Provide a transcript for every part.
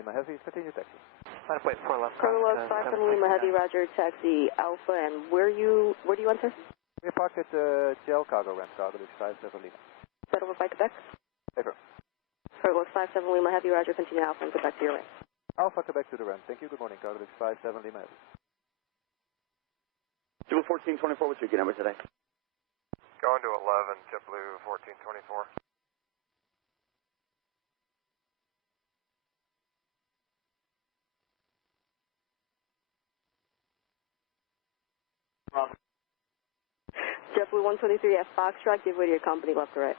Lima Heavy, continue taxi. Line plate 4 left. Cargo log 57 Lima Heavy, roger, taxi Alpha, and where do you enter? We parked at JL Cargo Ramp, Cargo 57 Lima. Set over by Quebec? Paper. Cargo log 57 Lima Heavy, roger, continue Alpha and Quebec to your right. Alpha, Quebec to the ramp. Thank you, good morning, Cargo 57 Lima Heavy. 1424, what's your gate number today? Going to 11, JetBlue 1424. JetBlue 123 at Foxtrot, give way to your company left to right.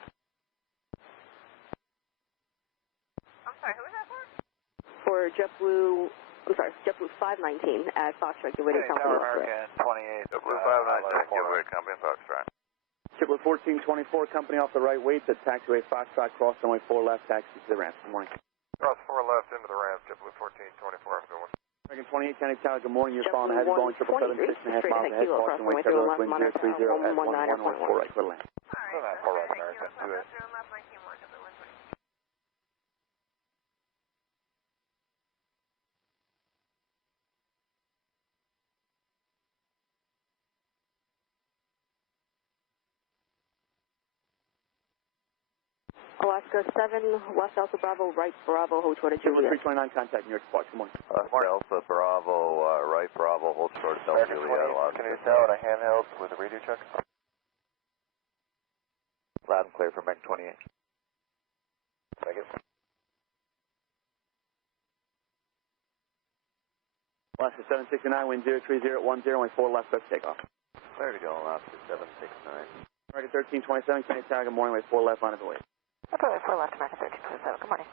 I'm sorry, who is that for? For JetBlue 519 at Foxtrot, give way to your company left to right. American 28. JetBlue 519, give way to company Foxtrot. JetBlue 1424, company off the right wait to taxiway Foxtrot, cross runway 4 left, taxi to the ramp. Good morning. Cross 4 left into the ramp, JetBlue 1424, have a good one. American 28, County Tower, good morning. You're following a heavy Boeing 777, 6.5 miles ahead, Kilo, cross runway runway 7 through left, left, wind 030 at 1114 right, clear to land. Alright, Four left, thank you. American. Cross left, 19 more, JetBlue 123. Alaska 7, West Alpha Bravo, right Bravo, hold short at JetBlue Juliet. 329, contact New York Sparks. Good morning. Delta Bravo, right Bravo, hold short, Delta Juliet, Alaska. Can you tell a handheld with a radio check? Loud and clear for American 28. Thank you. Alaska 769, wind 030 at 10, way 4 left, let's take off. Clear to go, Alaska 769. American 1327, County Tower, good morning, way 4 left, line of the way. Okay, 4 left, American 1327, good morning.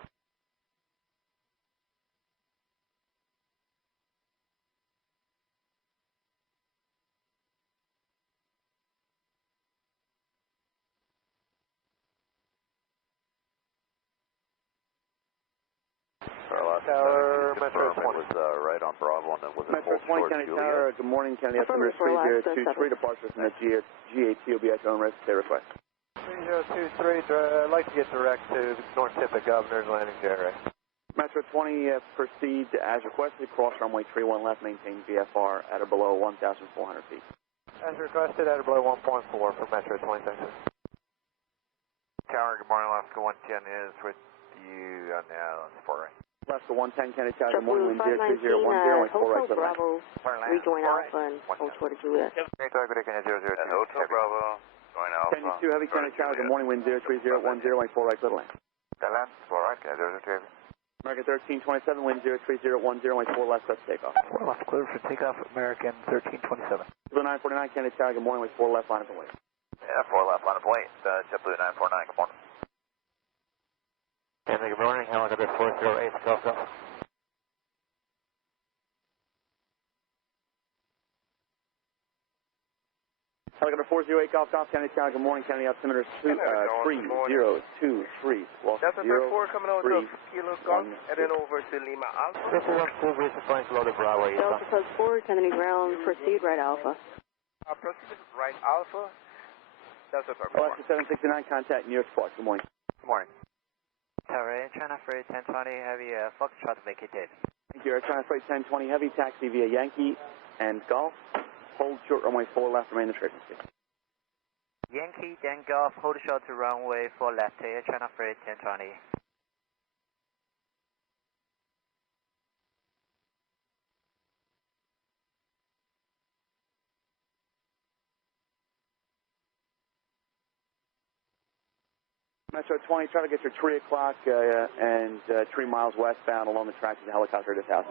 Tower, Metro 20 was right on Bravo and then was Metro 20, County Tower, good morning, County Altimeter 3023, departure from the GAT will be at your own risk, stay request. 3023, I'd like to get direct to North Tip of Governor's Landing, JRA. Metro 20, proceed as requested, cross runway 31 left, maintain VFR at or below 1,400 feet. As requested, at or below 1.4 for Metro 20, thanks. Tower, good morning, Alaska 110 is with you on the sport right. Alaska 110, County Tower, good morning, wind 030 519 at 10, Hotel right, clear Bravo, rejoin Alpha and hold short at Juliet. Hotel Bravo, going Alpha. 10-2, heavy County Tower, good morning, wind 030 at 10, way 4 right, clear to land. That land, sport right, can I 002? American 1327, wind 030 at 10, way 4 left, let's take off. 4 left, clear for takeoff, American 1327. JetBlue 949, County Tower, good morning, way 4 left, line of the way. Yeah, 4 left, line of wait, JetBlue 949, good morning. Good morning, helicopter 408, Golf Golf. Helicopter 408, Golf Golf, County Tower, good morning, County Altimeter 3023. Delta 34 coming out of Kilo Golf, and then over to Lima Alpha. This is 1 full base flying below the Bravo. Delta plus 4, Kennedy ground, proceed right Alpha. Proceed right Alpha. Delta plus 4. Alaska 769, contact New York Sparks, good morning. Good morning. Tower, Air China Freight 1020, heavy Foxtrot vacated. Thank you, Air China Freight 1020, heavy taxi via Yankee and Golf. Hold short runway 4 left, remain the frequency. Yankee, then Golf, hold short to runway 4 left, Air China Freight 1020. Metro 20, try to get your 3 o'clock and 3 miles westbound along the tracks of the helicopter at this house.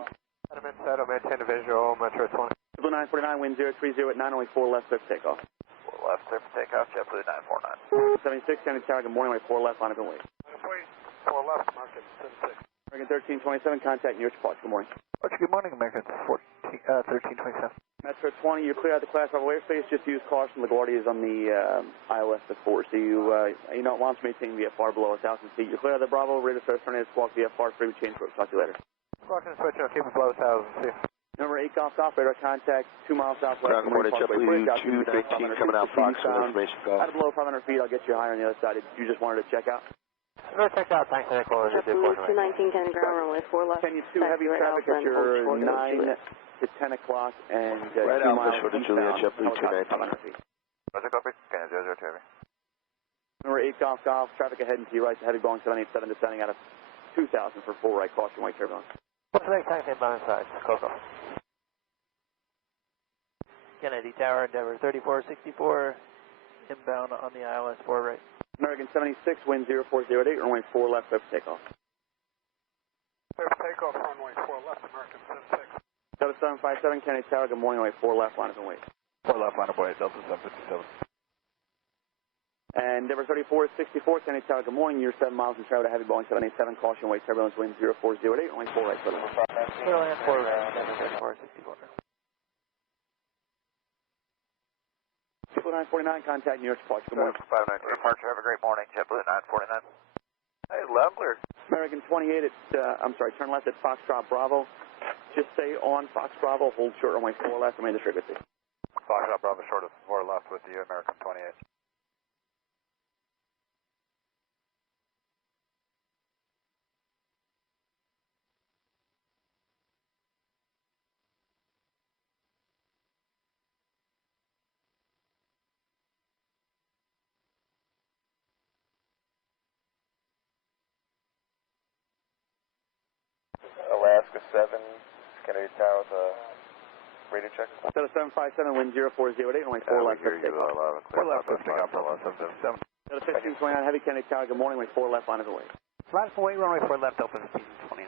Settlement, 10 visual, Metro 20. JetBlue 949, wind 030 at 9, only 4 left, clear for takeoff. 4 left, clear for takeoff, JetBlue 949. 76, County Tower, good morning, way 4 left, line of the way. 4 left, Market 76. American 1327, contact New York Sparks, good morning. Good morning, American 1327. Metro 20, you're clear out the class level airspace, just use caution, LaGuardia is on the ILS before, so you don't want to maintain VFR below 1,000 feet. You're clear out the Bravo, radar first turn is squawk VFR, free change approach, talk to you later. Squawk and switch, keep it below 1,000 feet. Number 8 Golf Golf, radar contact, 2 miles southwest. Ground report, JetBlue 219 coming out Fox, information go. Out of below 500 feet, I'll get you higher on the other side. You just wanted to check out? No, check out, thanks, JetBlue 219, 10 ground runway 4 left. Can you 2 heavy traffic at your 9 to 10 o'clock and 2 miles eastbound, helicopter 500 feet. Roger, copy. Can you 002 heavy? Number 8 Golf Golf, traffic ahead and to your right to heavy Boeing 787 descending out of 2000 for full right, caution, white turbulence. Thanks, inbound side, Coco. Kennedy Tower, Endeavor 3464, inbound on the ILS 4 right. American 76, wind 0408, runway 4 left, clear for takeoff. Clear for takeoff, runway 4 left, American 76. Delta 757, Kennedy Tower, good morning, runway 4 left, line of wait. 4 left, line of wait, Delta 757. And Endeavor 3464, Kennedy Tower, good morning, you're 7 miles in travel to heavy Boeing 787, caution, white turbulence, wind 0408, runway 4 right, clear. Clear land 4 right, 3464. 949, contact New York departure. Good morning. 592 departure, have a great morning. JetBlue 949. Hey, Lambler. American 28 turn left at Foxtrot Bravo. Just stay on Fox Bravo, hold short runway 4 left, remain the frequency. Foxtrot Bravo short of 4 left with you, American 28. Alaska 7, Kennedy Tower with a radio check. Delta 757, wind 0408, runway 4 left, we hear you, 4 left, lifting up for 777. Delta 1529, heavy Kennedy Tower, good morning, runway 4 left, line of the way. Flat for weight, runway 4 left, open 1529.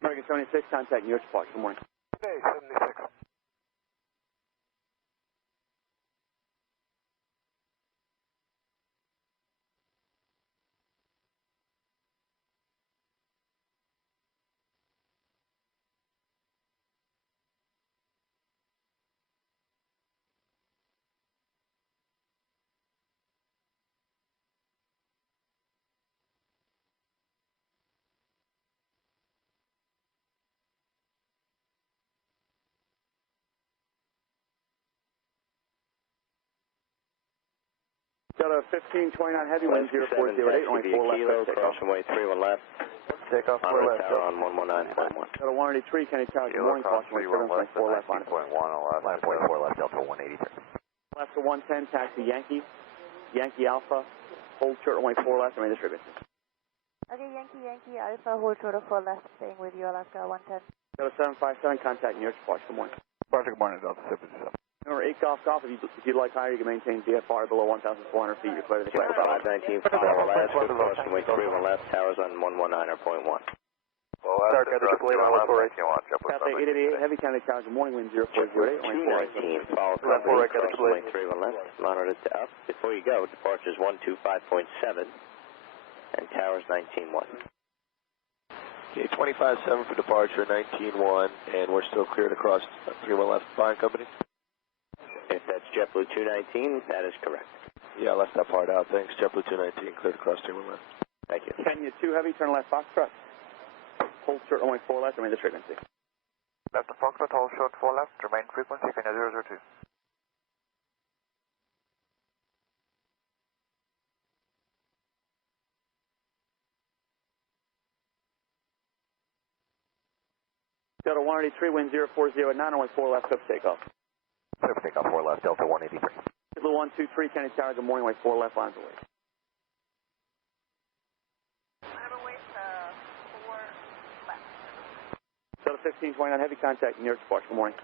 American 76, contact New York departure. Good morning. Hey, 76. Delta 1529, heavy wind 0408, runway 4 left, caution way 31 left. Takeoff 4 left. Tower on 119.1. Delta 183, Kennedy Tower, good morning, caution way 4 left, line of way. line of way 4 left, Delta 183. Alaska 110, taxi Yankee, Yankee Alpha, hold short runway 4 left, remain the frequency. Okay, Yankee Alpha, hold short of 4 left, staying with you, Alaska 110. Delta 757, contact New York departure. Good morning. Departure, good morning, Delta 757. Number 8 Golf Golf, if you'd like higher, you can maintain VFR below 1,400 feet. You're clear to the clear. 519, Alaska, caution way 31 left, towers on 119.1. Start at the AAA line, what's right you want? Cathay 888, heavy Kennedy Tower, good morning, wind 0408, runway 4 right. 219, follow company, caution way 31 left, monitor to up. Before you go, departure is 125.7, and towers 19.1. Okay, 25.7 for departure, 19.1, and we're still cleared across 31 left, fine company? If that's JetBlue 219, that is correct. Yeah, I left that part out, thanks. JetBlue 219, cleared across 31 left. Thank you. Kenya 2 heavy, turn left, Foxtrot. Hold short, runway 4 left, remain the frequency. Left the Foxtrot, hold short 4 left, remain frequency, Kenya 002. Delta 183, wind 0409, runway 4 left, clear for takeoff. Clear for takeoff 4 left, Delta 183. Blue 123, Kennedy Tower, good morning, runway 4 left, lines away. Delta 1529, heavy contact, New York departure, good morning.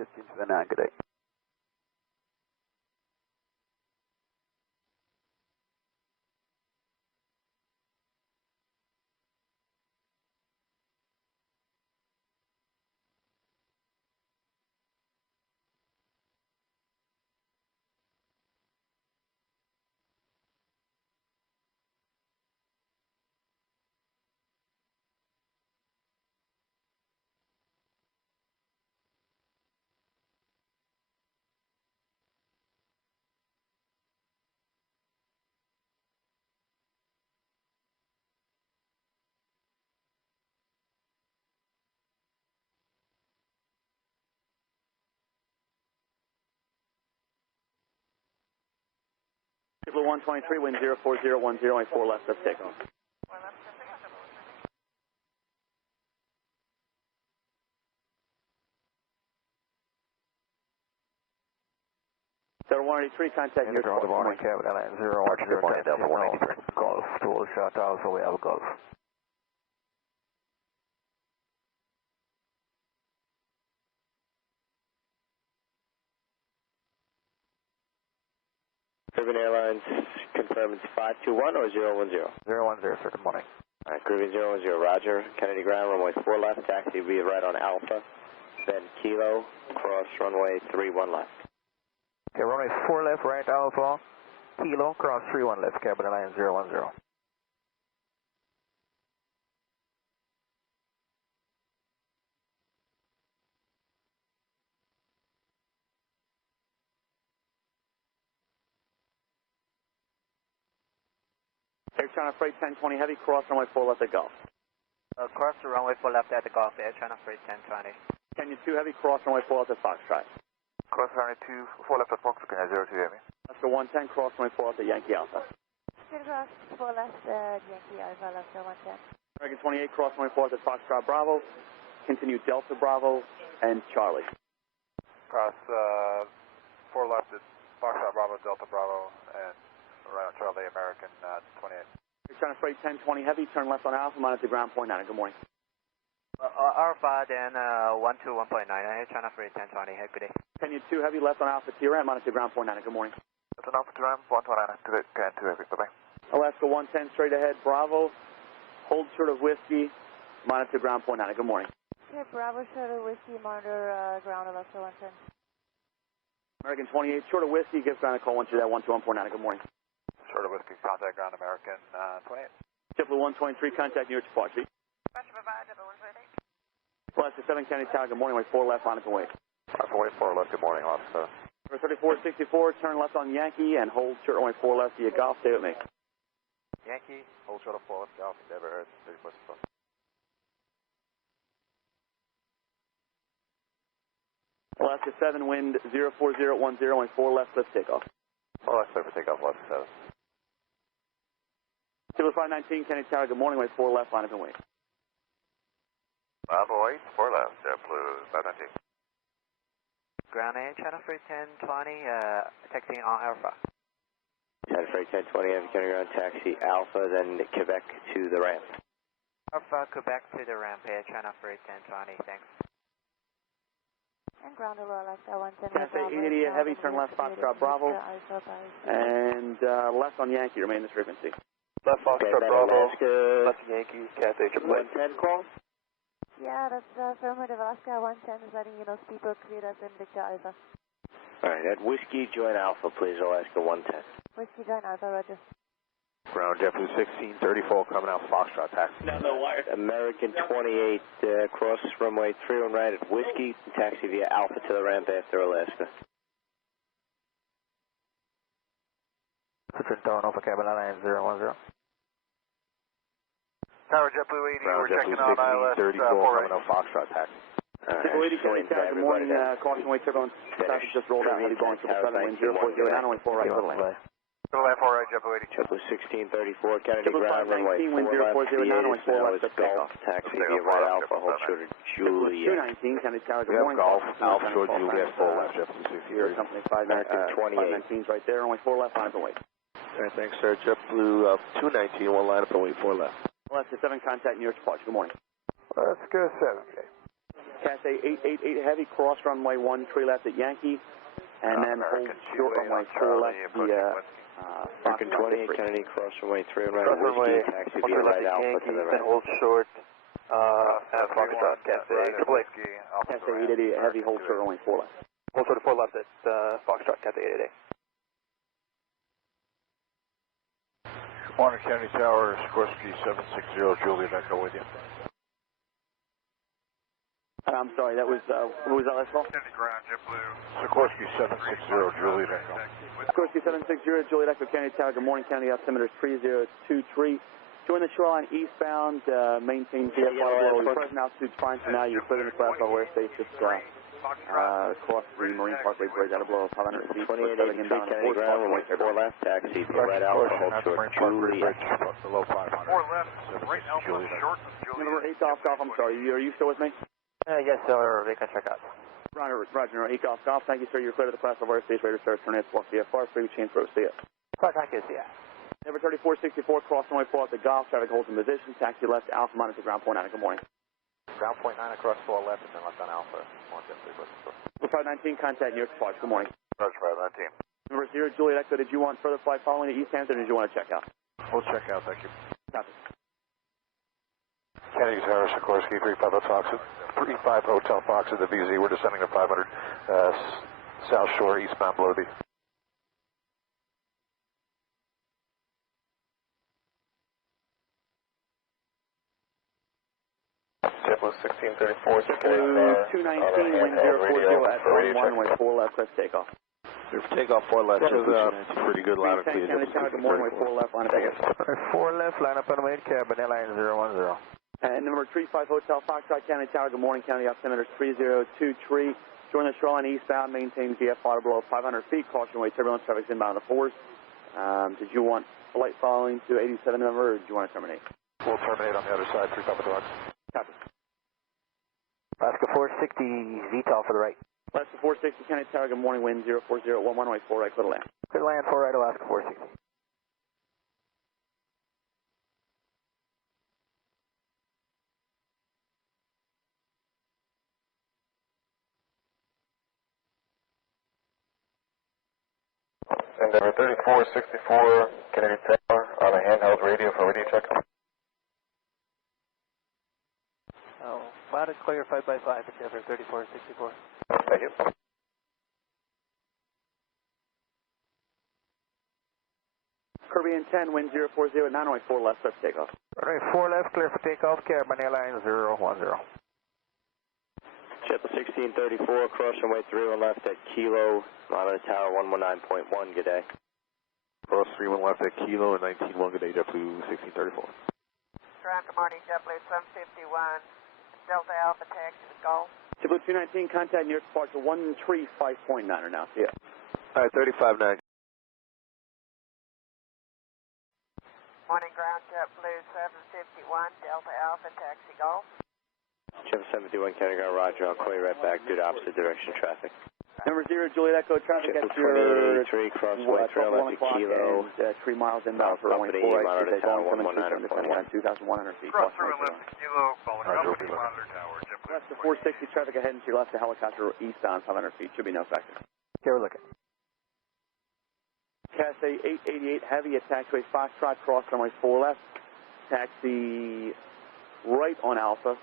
1529, good day. 123, wind 04010, only 4 left, let's take off. Delta 183, contact your Good morning, cabin Airline 0 Good morning, Delta 183. Golf, tool shot Alpha, we have a Golf. Caribbean Airlines, confirm it's 521 or 010? 010, sir, good morning. All right, Caribbean 010, roger. Kennedy ground, runway 4 left, taxi via right on Alpha, then Kilo, cross runway 31 left. Okay, runway 4 left, right Alpha, Kilo, cross 31 left, cabin Airline 010. Air China Freight 1020 Heavy, cross runway 4 left at Golf. Cross the runway 4 left at the Golf, Air China Freight 1020. Canyon 2 Heavy, cross runway 4 left at Foxtrot. Cross runway 4 left at Fox, Kenya 02 Heavy. Oscar 110, cross runway 4 left at Yankee Alpha. Cross 4 left, Yankee Alpha, left 110. American 28, cross runway 4 left at Foxtrot Bravo. Continue Delta Bravo and Charlie. Cross 4 left at Foxtrot Bravo, Delta Bravo, and right on Charlie, American 28. You're trying to freight 1020 Heavy, turn left on Alpha, monitor ground point 9. Good morning. Alpha, then 121.9, Air China Freight 1020, good day. Canyon 2 Heavy, left on Alpha, TRM, monitor ground point 9. Good morning. That's an Alpha TRM, 129, to the Canyon 2 Heavy, bye-bye. Alaska 110, straight ahead, Bravo, hold short of Whiskey, monitor ground point 9. Good morning. Okay, Bravo, short of Whiskey, monitor ground, Alaska 110. American 28, short of Whiskey, give ground a call once you're at 121.9. Good morning. Short of Whiskey, contact ground American 28. JetBlue 123, contact New York Support Street. Alaska 7 County Tower, good morning, way 4 left, on its way. 548, 4 left, good morning, Alaska 7. 3464, turn left on Yankee and hold short runway 4 left via Golf, stay with me. Yankee, hold short of 4 left, Golf, never heard, 3464. Alaska 7, wind 04010, only 4 left, let's take off. 4 left, clear for takeoff, Alaska 7. Civil 519, County Tower, good morning, way 4 left, on its way. Bravo 8, 4 left, JetBlue 519. Ground Air China Freight 1020, taxiing on Alpha. China Freight 1020, Heavy County ground, taxi Alpha, then Quebec to the ramp. Alpha, Quebec to the ramp, Air China Freight 1020, thanks. And ground below Alaska 110. Cafe 880, Heavy, turn left, Foxtrot Bravo, and left on Yankee, remain this frequency. Left Foxtrot Bravo, Alaska, left Yankee, Cathay 110 call? Yeah, that's affirmative. Alaska 110 is letting you know speedboat cleared us in Victor Alpha. All right, at Whiskey, join Alpha, please, Alaska 110. Whiskey join Alpha, roger. Ground JetBlue 1634 coming out Foxtrot taxi. No wire. American 28, cross runway 31 right at Whiskey, taxi via Alpha to the ramp after Alaska. Switching tone over cabin Airline 010. Tower JetBlue 80, Ground we're checking JetBlue on ILS 1634 coming out Foxtrot taxi. Civil 80, County Tower, good morning, caution way turbulence, traffic just rolled out, heavy going to the 7, wind 040, only 4 right, total lane. Total left 4 right, JetBlue 80. JetBlue 1634, Kennedy ground, runway 4 left, PA, Golf, taxi via right Alpha, hold short of Juliet. 219, County Tower, We good have morning. Golf, Alpha short Juliet 4 left, JetBlue Your 1634. company 519, 519's right there, only 4 left, on its way. All right, thanks, sir. JetBlue 219, one line up and wait 4 left. Alaska 7, contact New York Support, good morning. Let's go 7K. Cathay 888 Heavy, cross runway 1, 3 left at Yankee, and then hold short runway 4 left via American 28, Kennedy, cross runway 3 right Cross at Whiskey, runway taxi 1 via left right at Alpha to Yankee, the then ramp. hold short at Foxtrot, Cathay, Triple X. Cathay 888 Heavy, hold short runway 4 left. Hold short of 4 left at Foxtrot, Cathay 888. Warner County Tower, Sikorsky 760, Juliet Echo with you. I'm sorry, that was, who was that last call? Ground JetBlue. Sikorsky 760, Juliet Echo. Sikorsky 760, Juliet Echo, County Tower, good morning, County altimeter 3023. Join the shoreline eastbound, maintain VFR below. Your present altitude's fine for now, you're clear in the class level airspace, just across the Marine Parkway Bridge out of below 500 feet. 2883 Kennedy ground, runway 4 left, taxi, right Alpha, hold short, Juliet. Below 500. 4 left, right Alpha, short of Juliet. Number 8 Golf Golf, I'm sorry, are you still with me? Yes, sir. We can check out. Roger, 8 Golf Golf, thank you, sir. You're clear to the class of airspace, radar service, turn S, walk VFR, free change for OCS. Thank you, yeah. Number 3464, cross runway 4 at the Golf, traffic holds in position, taxi left, Alpha, monitor ground point 9, good morning. Ground point 9 across 4 left and then left on Alpha. 519, contact New York Sparks, good morning. Roger, 519. Number 0, Juliet Echo, did you want further flight following the East Hampton, or did you want to check out? We'll check out, thank you. Copy. Kennedy Tower, Sikorsky, 35 Fox, 35 Hotel Fox at the VZ. We're descending to 500 South Shore, eastbound below the. JetBlue 1634, JetBlue 219, wind 040 at 41, way 4 left, cliff takeoff. Takeoff 4 left, pretty good line of clear. Kennedy Tower, good morning, way 4 left, line of clear. 4 left, line up on the main cabin, airline 010. And number 35 Hotel Foxtrot, Kennedy Tower, good morning, County altimeter 302 tree. Join the shoreline eastbound, maintain VFR below 500 feet, caution way turbulence, traffic's inbound on the 4s. Did you want flight following to 87 number, or did you want to terminate? We'll terminate on the other side, 35 Fox. Copy. Alaska 460, VTOL for the right. Alaska 460, Kennedy Tower, good morning, wind 04011, way 4 right, clear to land. Clear to land, 4 right, Alaska 460. Endeavor 3464, Kennedy Tower, on a handheld radio for radio check. Oh, mounted clear 5x5, Endeavor 3464. Thank you. Caribbean 10, wind 040 at 9 way 4 left, let's take off. Alright, 4 left, clear for takeoff, Caravan Airlines 010. JetBlue 1634, cross runway 31 left at Kilo, monitor tower 119.1, good day. Cross 31 left at Kilo and 19-1, good day, JetBlue 1634. Ground, good morning, JetBlue 751, Delta Alpha taxi to Gulf. JetBlue 219, contact New York departure 135.9 or now, see ya. Alright, 35-9. Morning, ground, JetBlue 751, Delta Alpha taxi Gulf. Jet 751, Kennedy ground, roger, I'll call you right back due to opposite direction traffic. Number 0, Juliet Echo, traffic at JetBlue 2883, cross runway 3 left at Kilo. And 3 miles inbound for runway 4 right, monitor tower 119.1. 2,100 feet. Cross 3 left at Kilo, calling Alpha, monitor tower, JetBlue. That's the 460 traffic ahead and to your left, the helicopter eastbound 500 feet, should be no factor. Here we're looking. Cathay 888 heavy at taxiway Foxtrot, cross runway 4 left, taxi right on Alpha,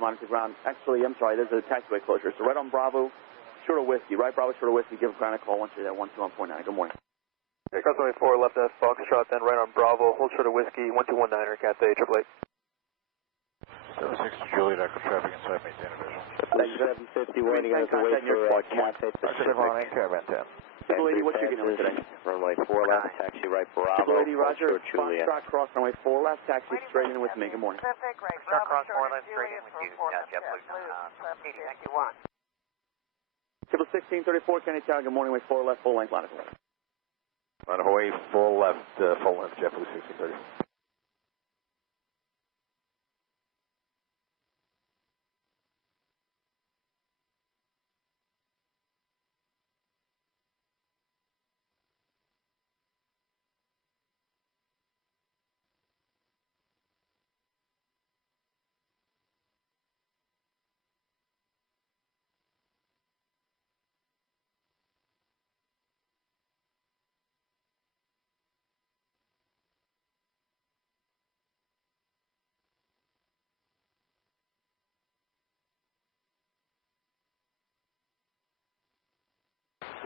monitor ground. Actually, I'm sorry, there's a taxiway closure, so right on Bravo, short of whiskey, right Bravo, short of whiskey, give ground a call once you're there, 121.9, good morning. Okay, cross runway 4 left at Foxtrot, then right on Bravo, hold short of whiskey, 1219er, Cathay 888. 76 Juliet, Echo traffic inside, maintain a visual. JetBlue 751, you have to wait for Cathay Pacific. Caravan 10. Lady, what you getting with today? Runway 4 left, taxi right Bravo, Lady, Roger, short Juliet. Foxtrot, cross runway 4 left, taxi straight in with me, good morning. Pacific, right, Start Bravo, cross 4 short left, straight in with you. JetBlue 751. JetBlue 1634, Kennedy Tower, good morning, way 4 left, full length line of command. On Hawaii, full left, JetBlue 1634.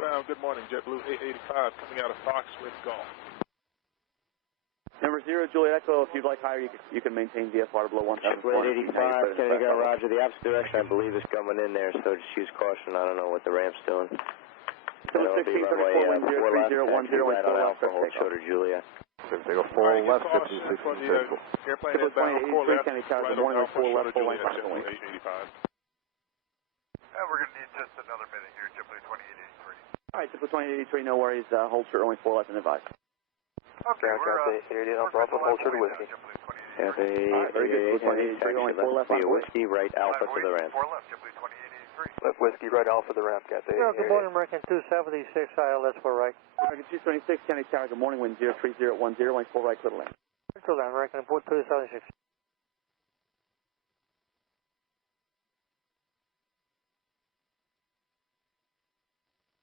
Ground, good morning, JetBlue 885 coming out of Fox with Golf. Number 0, Juliet Echo, if you'd like higher, you can maintain VFR below 1,400 feet. JetBlue 885, Kennedy ground, roger, the opposite direction I believe is coming in there, so just use caution, I don't know what the ramp's doing. JetBlue 1634, 103010, right on Alpha, hold short of Juliet. They go 4 left, JetBlue 1634. Airplane inbound, 4 left, right on Alpha, short of Juliet, JetBlue 885. And we're going to need another minute here, JetBlue 2883. All right, JetBlue 2883, no worries. Hold short, only 4 left and advise. Okay, we're on Bravo, hold short of whiskey. Have a Very good, JetBlue 2883, only 4 left on the way. whiskey, right Alpha to the ramp. 4 left, JetBlue 2883. Left whiskey, right Alpha, the ramp, Cathay. Good morning, American 276, ILS for right. American 276, Kennedy Tower, good morning, wind 03010, only 4 right, clear to land. Clear to land, American 276.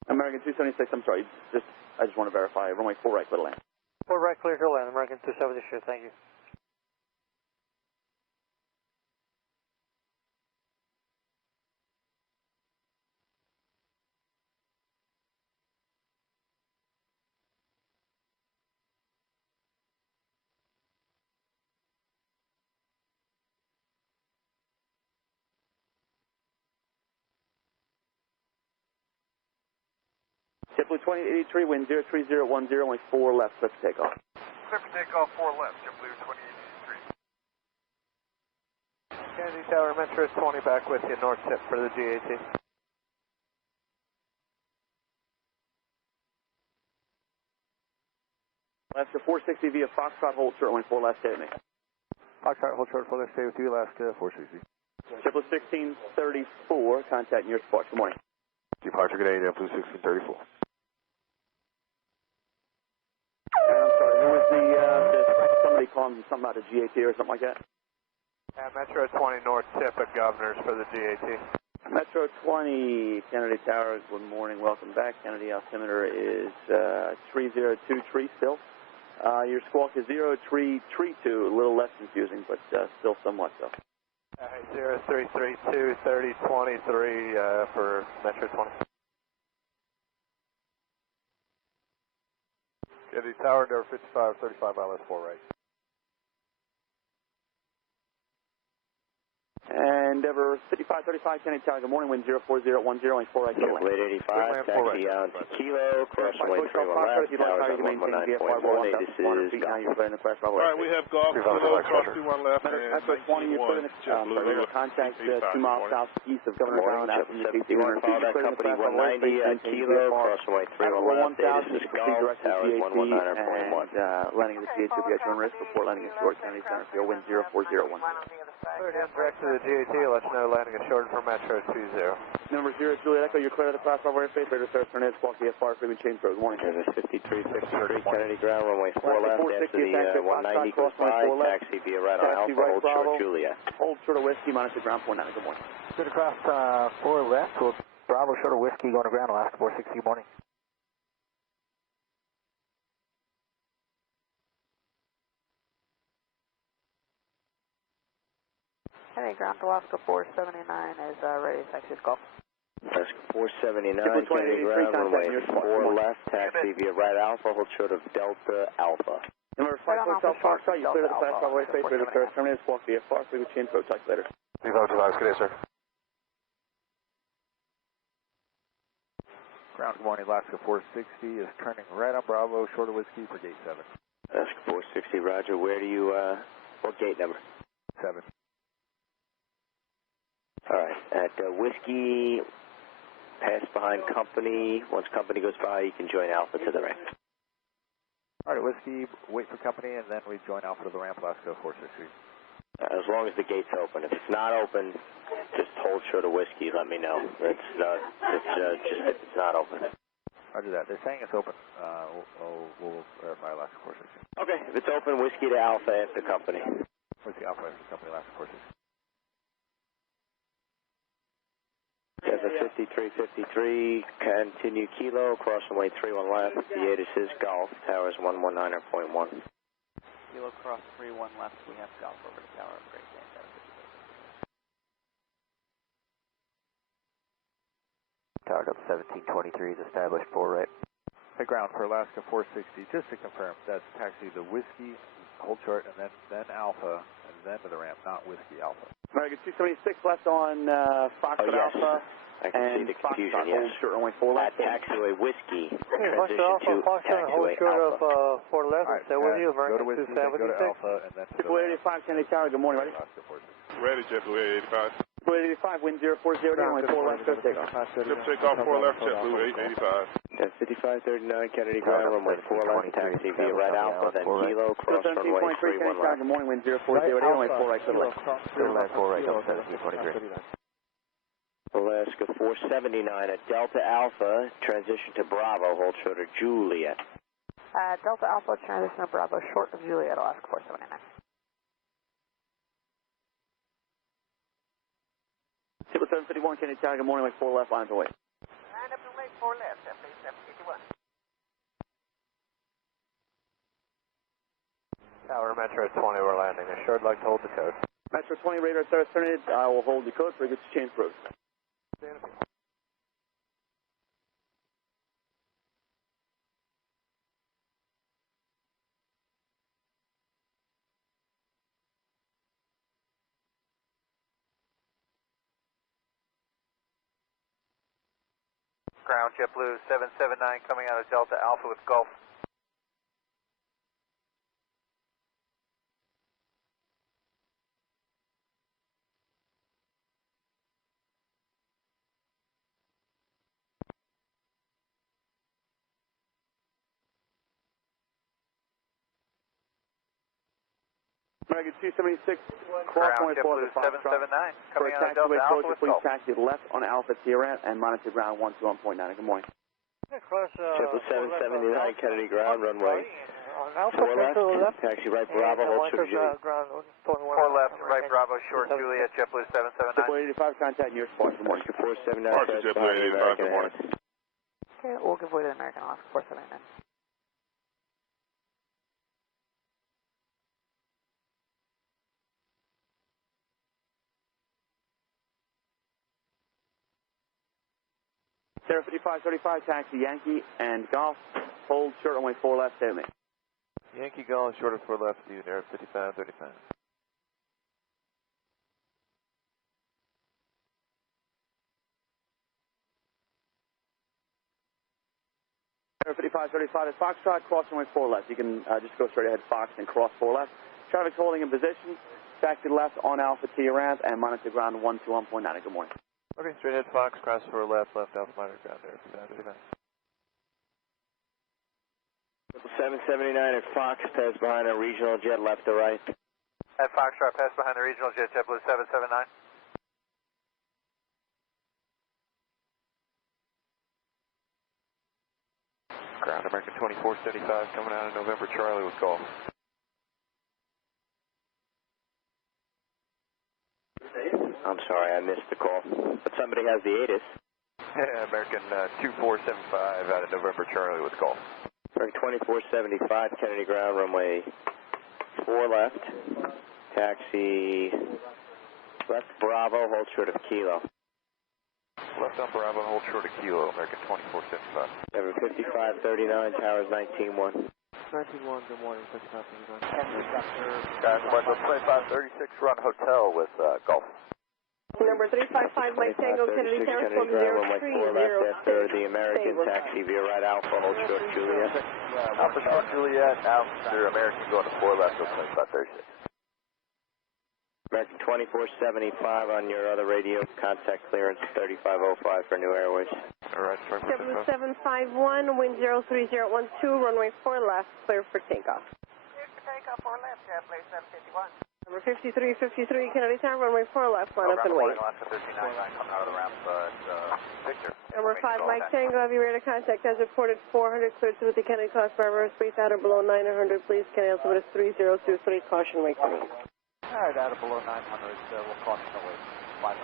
American 276, I'm sorry, I just want to verify, runway 4 right, clear to land. 4 right, clear to land, American 276, thank you. JetBlue 2883, wind 03010, only 4 left, clear for takeoff. Clear for takeoff, 4 left, JetBlue 2883. Kennedy Tower, Metro 20 back with you, north tip for the GAT. Alaska 460 via Foxtrot, hold short, only 4 left, stay with me. Foxtrot, hold short for the stay with you, Alaska 460. JetBlue 1634, contact nearest departure, good morning. Departure, good day, JetBlue 1634. I'm sorry, who was somebody calling me something about the GAT or something like that? Metro 20 north tip at Governor's for the GAT. Metro 20, Kennedy Tower, good morning, welcome back. Kennedy altimeter is 3023 still. Your squawk is 0332, a little less confusing, but still somewhat so. 0332 3023 for Metro 20. Kennedy Tower, Endeavor 5535, ILS 4 right. Endeavor 5535, Kennedy Tower, good morning, wind 04010, only 4 right, clear to land. Blade 85, taxi out to Kilo, cross runway 31 left, towers on 119.1, this is Golf. All right, we have Golf, Kilo, cross 21 left, and Metro 20, you're clear in the contact 2 miles southeast of Governor Island, out from the KC 100 feet, you're clear in the class level airspace, Kilo, cross runway 31 left, this is Golf, towers 119.1. Landing of the GAT will be at your own risk, report landing at short, Kennedy Center Field, wind 04010. Cleared in direct to the GAT, let you know landing ashore for Metro 20. Number 0, Juliet Echo, you're clear of the class level airspace, radar service turn in, squawk VFR, freeway change road, morning. This is 5353, Kennedy ground, runway 4 left, after the 190 goes by, taxi via right on Alpha, hold short Juliet. Hold short of whiskey, monitor ground 49, good morning. Good across 4 left, we'll Bravo short of whiskey going to ground, Alaska 460, morning. Hey, ground Alaska 479 is ready to taxi to Golf. Alaska 479, Kennedy ground, runway 4 left, taxi via right Alpha, hold short of Delta Alpha. Number 5 Hotel Foxtrot, you clear the class level airspace, radar service turn in, squawk VFR, freeway change road, talk later. Good day, sir. Ground, good morning, Alaska 460 is turning right on Bravo, short of whiskey for gate 7. Alaska 460, roger, where do you, what gate number? 7. All right, at whiskey, pass behind company. Once company goes by, you can join Alpha to the ramp. All right, whiskey, wait for company, and then we join Alpha to the ramp, Alaska 460. As long as the gate's open. If it's not open, just hold short of whiskey, let me know. It's just if it's not open. Roger that. They're saying it's open. We'll verify Alaska 460. Okay, if it's open, whiskey to Alpha after company. Whiskey Alpha after company, Alaska 460. Desert 5353, continue Kilo, cross runway 31 left, Theatis is Golf, towers 119.1. Kilo cross 31 left, we have Golf over the tower, great day. Tower up 1723 is established 4 right. Hey, ground for Alaska 460, just to confirm, that's taxi the whiskey, hold short, and then Alpha, and then to the ramp, not whiskey Alpha. American 276 left on Foxtrot Alpha. I can see the confusion, yes. Hold short, only 4 left. Taxiway whiskey, Hey, transition to taxiway hold short Alpha. of 4 left, Right, stay with you, go to American whiskey, then go to 276. Alpha, and then to the Triple 85 Kennedy Tower, good morning, ready? Ready, JetBlue 85. JetBlue 85, wind 040, runway 4 left, go takeoff. Good takeoff, 4 left, JetBlue 885. 5539, Kennedy ground, runway 4 left, taxi via right Alpha, then Kilo, cross runway 31 left. Good morning, wind 040, runway 4 right, clear left. Clear left, 4 right, Delta 1723. Alaska 479 at Delta Alpha, transition to Bravo, hold short of Juliet. Delta Alpha, transition to Bravo, short of Juliet, Alaska 479. 751, Kennedy Tower, good morning, 4 left, lines away. Line up and wait, 4 left, please, 751. Tower Metro 20, we're landing. Assured like to hold the code. Metro 20, radar service terminated. I will hold the code for a good change cruise. Ground JetBlue 779 coming out of Delta Alpha with Gulf. American 276, cross runway 4 JetBlue 779 coming out of Delta Alpha with please Gulf. taxi left on Alpha TRN and monitor ground 121.9. Good morning. JetBlue 779, Kennedy ground, runway On Alpha, 4 left, taxi right Bravo, hold short of Juliet. 4 left, right Bravo, short Juliet, JetBlue 779. JetBlue 85, contact near spot. Good morning. 479, Departure JetBlue 85, good morning. Okay, we'll give way to American Alaska 479. Sarah 5535, taxi Yankee and Golf, hold short runway 4 left, stay with me. Yankee Golf, short of 4 left, to you, near 5535. Sarah 5535 is Foxtrot, cross runway 4 left. You can just go straight ahead Fox and cross 4 left. Traffic's holding in position, taxi left on Alpha T ramp and monitor ground 121.9. Good morning. Okay, straight ahead Fox, cross 4 left, left Alpha minor ground there, 5535. 779 at Fox, pass behind a regional jet left to right. At Foxtrot, pass behind the regional jet, JetBlue 779. Ground American 2475 coming out of November Charlie with Gulf. I'm sorry, I missed the call. But somebody has the ATIS. American 2475 out of November Charlie with Gulf. American 2475, Kennedy ground, runway 4 left. Taxi left Bravo, hold short of Kilo. Left on Bravo, hold short of Kilo, American 2475. Number 5539, towers 191. 91, good morning, 5539. Guys, West 2536, run hotel with Gulf. Number 355, Mike Tango, Kennedy Tower, Kennedy ground, runway 4 left after the American taxi via right Alpha, hold short Juliet. Alpha short Juliet, after American going to 4 left, 2536. American 2475 on your other radio, contact clearance 3505 for New Airways. Alright, 751, wind 03012, runway 4 left, clear for takeoff. Clear for takeoff, 4 left, JetBlue 751. Number 5353, Kennedy Tower, runway 4 left, line up and wait. Alaska 1399 coming out of the ramp, Victor. Number 5, Mike Tango, heavy radar contact as reported 400, cleared through the Kennedy Cross Bravo, space out or below 900, please, Kennedy altimeter 3023, caution, wait for me. Alright, out of below 900, we'll caution away. 500.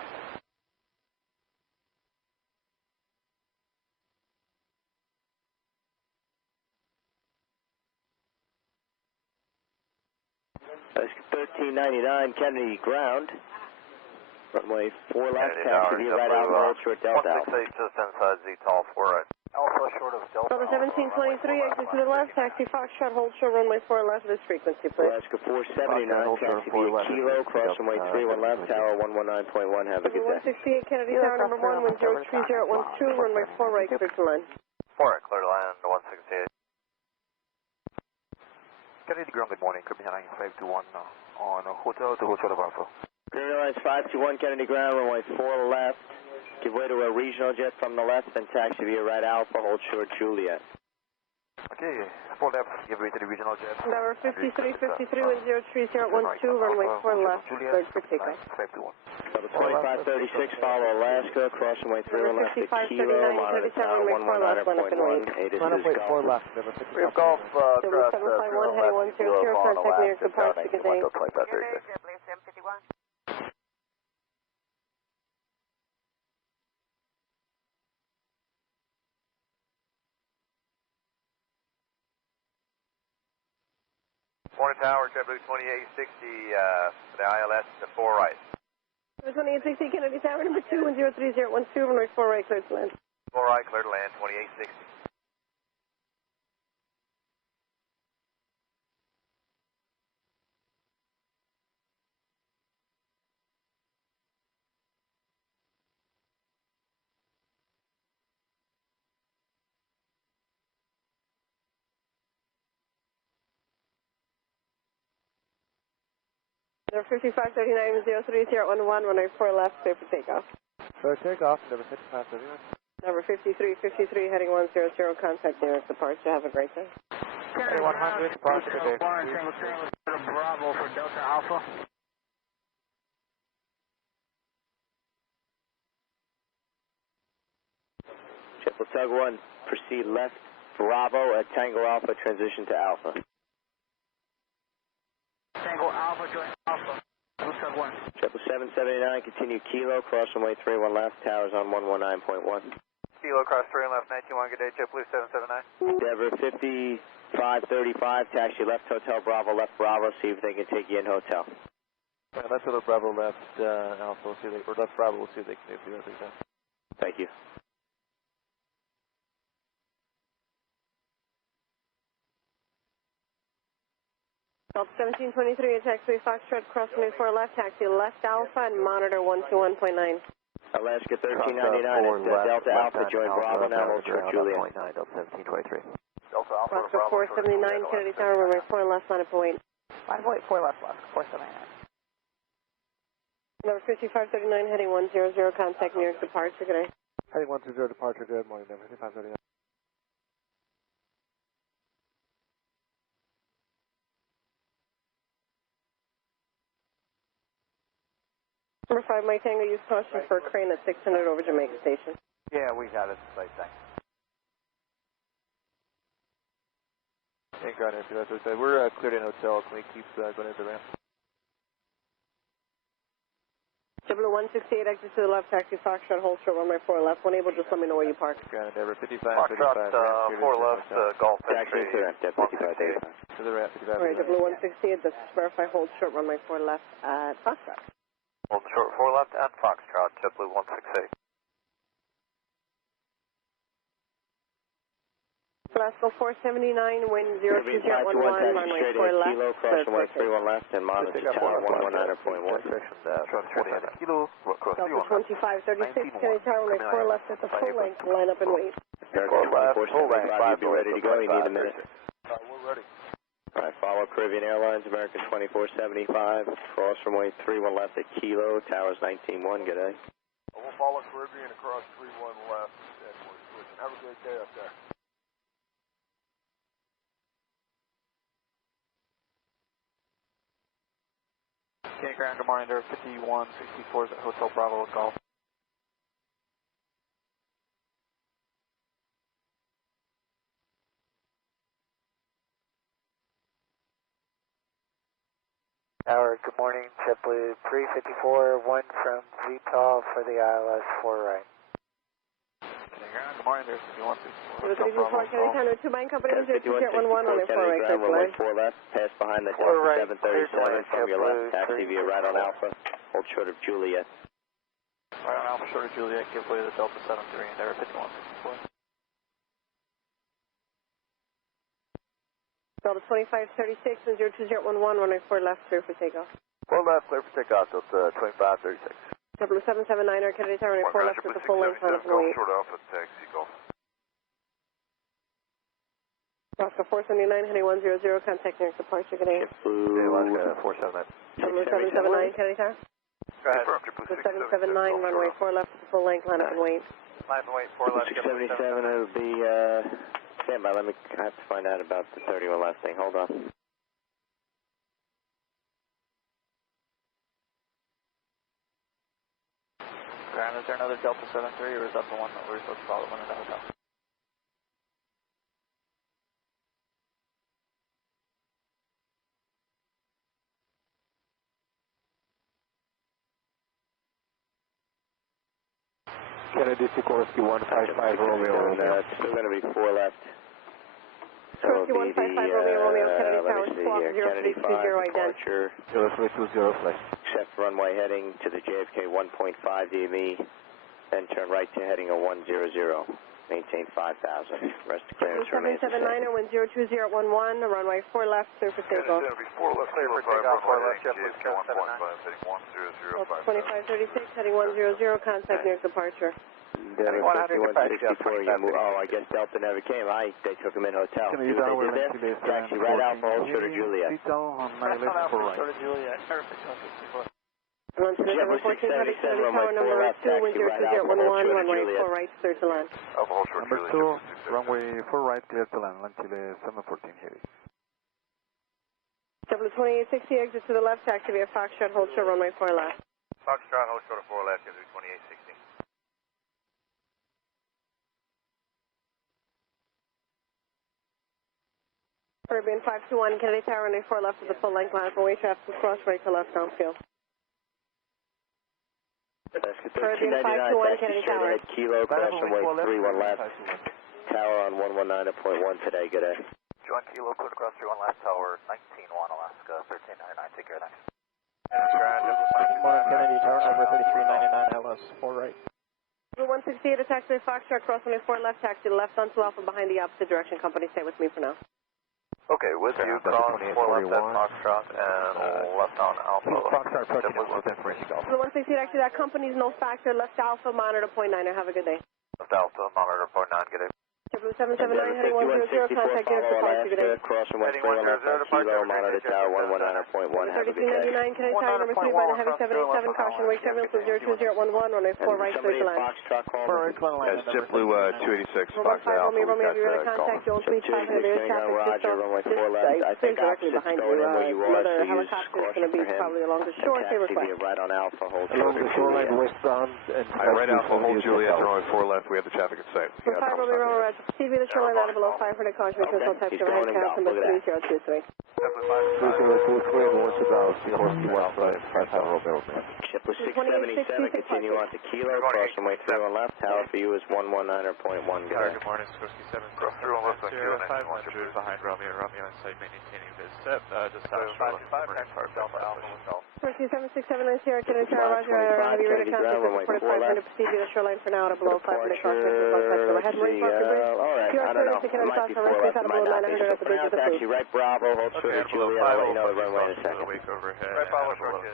That's 1399, Kennedy ground. Runway 4 left, taxi via right Alpha, hold short Delta Alpha. 168 just inside ZTOL 4 right. Alpha short of Delta. Delta 1723, exit to the left, taxi Foxtrot, hold short, runway 4 left, this frequency, please. Alaska 479, taxi via Kilo, cross runway 31 left, tower 119.1, have a good day. 168, Kennedy Tower, number 1, wind 03012, runway 4 right, clear to line. 4 right, clear to line, 168. Kennedy ground, good morning, could be 9521 on Hotel to Hotel of Alpha. Imperialize 521 Kennedy ground, runway 4 left. Give way to a regional jet from the left, then taxi via right Alpha, hold short Juliet. Okay, 4 left, give way to the regional jet. Number 5353 with 03012, runway 4 left, cleared for takeoff. 2536, follow Alaska, cross runway 31 left to Kilo, monitor tower 119.1, ATIS is Four Golf. left, number 55. We have Golf across 751, heading 100, contact New York departure, good day. 2536. Morning Tower, JetBlue 2860, for the ILS to 4 right. 2860 Kennedy Tower, number 2, 103012, runway 4 right, cleared to land. 4 right, clear to land, 2860. Number 5539 with 03011, runway 4 left, clear for takeoff. For takeoff, number 5539. Number 5353, heading 100, contact New York departure, have a great day. 100, departure, good day. Bravo for Delta Alpha. JetBlue Tug 1, proceed left, Bravo at Tango Alpha, transition to Alpha. Tango Alpha, join Alpha. Blue Tug 1. JetBlue 779, continue Kilo, cross runway 31 left, towers on 119.1. Kilo across 3 left, 91, good day, JetBlue 779. Endeavor 5535, taxi left Hotel Bravo, left Bravo, see if they can take you in Hotel. Left Hotel Bravo, left Alpha, we'll see if they, or left Bravo, we'll see if they can do that. Thank you. Delta 1723, taxi Foxtrot, cross runway 4 left, taxi left Alpha, and monitor 121.9. Alaska 1399 at Delta Alpha, join Bravo now, hold short Juliet. Delta 1723. Delta Alpha, Foxtrot 479, Kennedy Tower, runway 4 left, line up and wait. Line of wait, 4 left, 479. Number 5539, heading 100, contact New York departure, good day. Heading 120, departure, good morning, number 5539. Number 5, Mike Tango, use caution for a crane at 600 over Jamaica Station. Yeah, we got it, site, thanks. Hey, ground air, that's what I said. We're cleared in Hotel, can we keep going into the ramp? JetBlue 168, exit to the left, taxi Foxtrot, hold short, runway 4 left, when able, just let me know where you park. Ground Endeavor 5535. Foxtrot 4 left, Golf Taxi to ramp, 5535. To the ramp, 5535. Alright, JetBlue 168, just verify, hold short, runway 4 left at Foxtrot. Hold short 4 left at Foxtrot, JetBlue 168. Glasgow 479, wind 02011, runway 4 left, Kilo, cross runway 31 left, and monitor tower 119.1. Kilo, cross Delta 2536, Kennedy Tower, runway 4 left at the full length, line up and wait. American 2475, you'll be ready to go, you need a minute. We're ready. Alright, follow Caribbean Airlines, American 2475, cross runway 31 left at Kilo, towers 19.1, good day. We'll follow Caribbean across 31 left, and we're switching. Have a great day up there. Okay, ground, good morning, there 5164 is at Hotel Bravo at Golf. Tower, good morning, JetBlue 354, 1 from VTOL for the ILS 4 right. Okay, ground, good morning, there 5164. Number 324, Kennedy Tower, 2 Mine Company, 0211, runway 4 right, clear to runway land. 4 left, pass behind the Four Delta right, 737 from your left, JetBlue taxi via right on Alpha, hold short of Juliet. Right on Alpha, short of Juliet, give way to the Delta 73, Endeavor 5164. Delta 2536 and 02011, runway 4 left, clear for takeoff. 4 left, clear for takeoff, Delta 2536. JetBlue 779, Kennedy Tower, runway 4 left at the full length, line up and wait. Short Alpha, taxi, Golf. Alaska 479, heading 100, contact New York departure, good day. JetBlue Alaska 479. JetBlue 779, Kennedy Tower. Go ahead. The 779, runway 4 left, full length, line up and wait. Line up and wait, 4 left. 677, it'll be, stand by, I have to find out about the 31 left thing, hold on. Ground, is there another Delta 73, or is that the one that we're supposed to follow when in the hotel? Kennedy Sikorsky 155 Romeo. It's still going to be 4 left. So Sikorsky 155 Romeo, Kennedy Tower, squawk 0320 ident. Departure. 0320 flight. Accept runway heading to the JFK 1.5 DME, then turn right to heading a 100. Maintain 5,000. Rest of clearance remains the same. 779, wind 02011, runway 4 left, clear for takeoff. It's going to be 4 left, clear for takeoff, 4 left, JFK 1.5, heading 1005. 2536, heading 100, contact near departure. Delta 5164, you move. Oh, I guess Delta never came. They took him in hotel. See what they did there? Taxi right Alpha, hold short of Juliet. London 714, heading to the tower number 2, wind 02011, runway 4 right, clear to land. Number 2, runway 4 right, clear to land, Chile 714 heavy. W2860, exit to the left, taxi via Foxtrot, hold short, runway 4 left. Foxtrot, hold short of 4 left, W2860. Caribbean 521, Kennedy Tower, runway 4 left with the full length line for way traffic, cross right to left downfield. Caribbean 521, Kennedy Tower. Kilo, cross runway 31 left. Tower on 119.1 today, good day. John Kilo, clear across 31 left, tower 19-1, Alaska, 1399, take care, thanks. Kennedy Tower, number 3399, LS, 4 right. 168, a taxi Foxtrot, cross runway 4 left, taxi left onto Alpha behind the opposite direction. Company, stay with me for now. Okay, with you, cross 4 left at Foxtrot and left on Alpha. Foxtrot approaching left at French Golf. 168, actually that company's no factor, left Alpha, monitor .9, have a good day. Left Alpha, monitor .9, good day. 779, heading 100, contact unit departure, good day. Cross runway 31 left on Kilo, monitor tower 119.1, have a good day. 3399, Kennedy Tower, number 3 by the heavy 787, caution, wake ambulance with 02011, runway 4 right, clear to land. Yes, JetBlue 286, Fox Alpha, Romeo, have you ready to contact Jones, please, 500, there's traffic, runway 4 left. I think directly behind you, another helicopter is going to be probably along the shore, they request. Right on Alpha, hold along the shoreline westbound and right Alpha, hold Juliet, runway 4 left, we have the traffic in sight. 5 Romeo, Red, CV the shoreline out of below 500, caution, control type overhead, count number 3023. 3023, what's about Sikorsky 155 Romeo. JetBlue 677, continue on to Kilo, cross runway 31 left, tower for you is 119.1, good day. Good morning, Sikorsky 7, Cross 31 left on Kilo, 500 behind Romeo, Romeo inside, maintaining this step, just south of 525, Park Delta Alpha, Hotel. Sikorsky 7679, Sierra, Kennedy Tower, Roger, have you ready to contact reported 500, proceed to the shoreline for now, out of below 500, caution, control type overhead, Marine Parker Bridge. Alright, I don't know, it might be 4 left, it might not be. So for now, taxi right Bravo, hold short of Juliet, I'll let you know the runway in a second. Wake overhead, Right, Bravo, short 9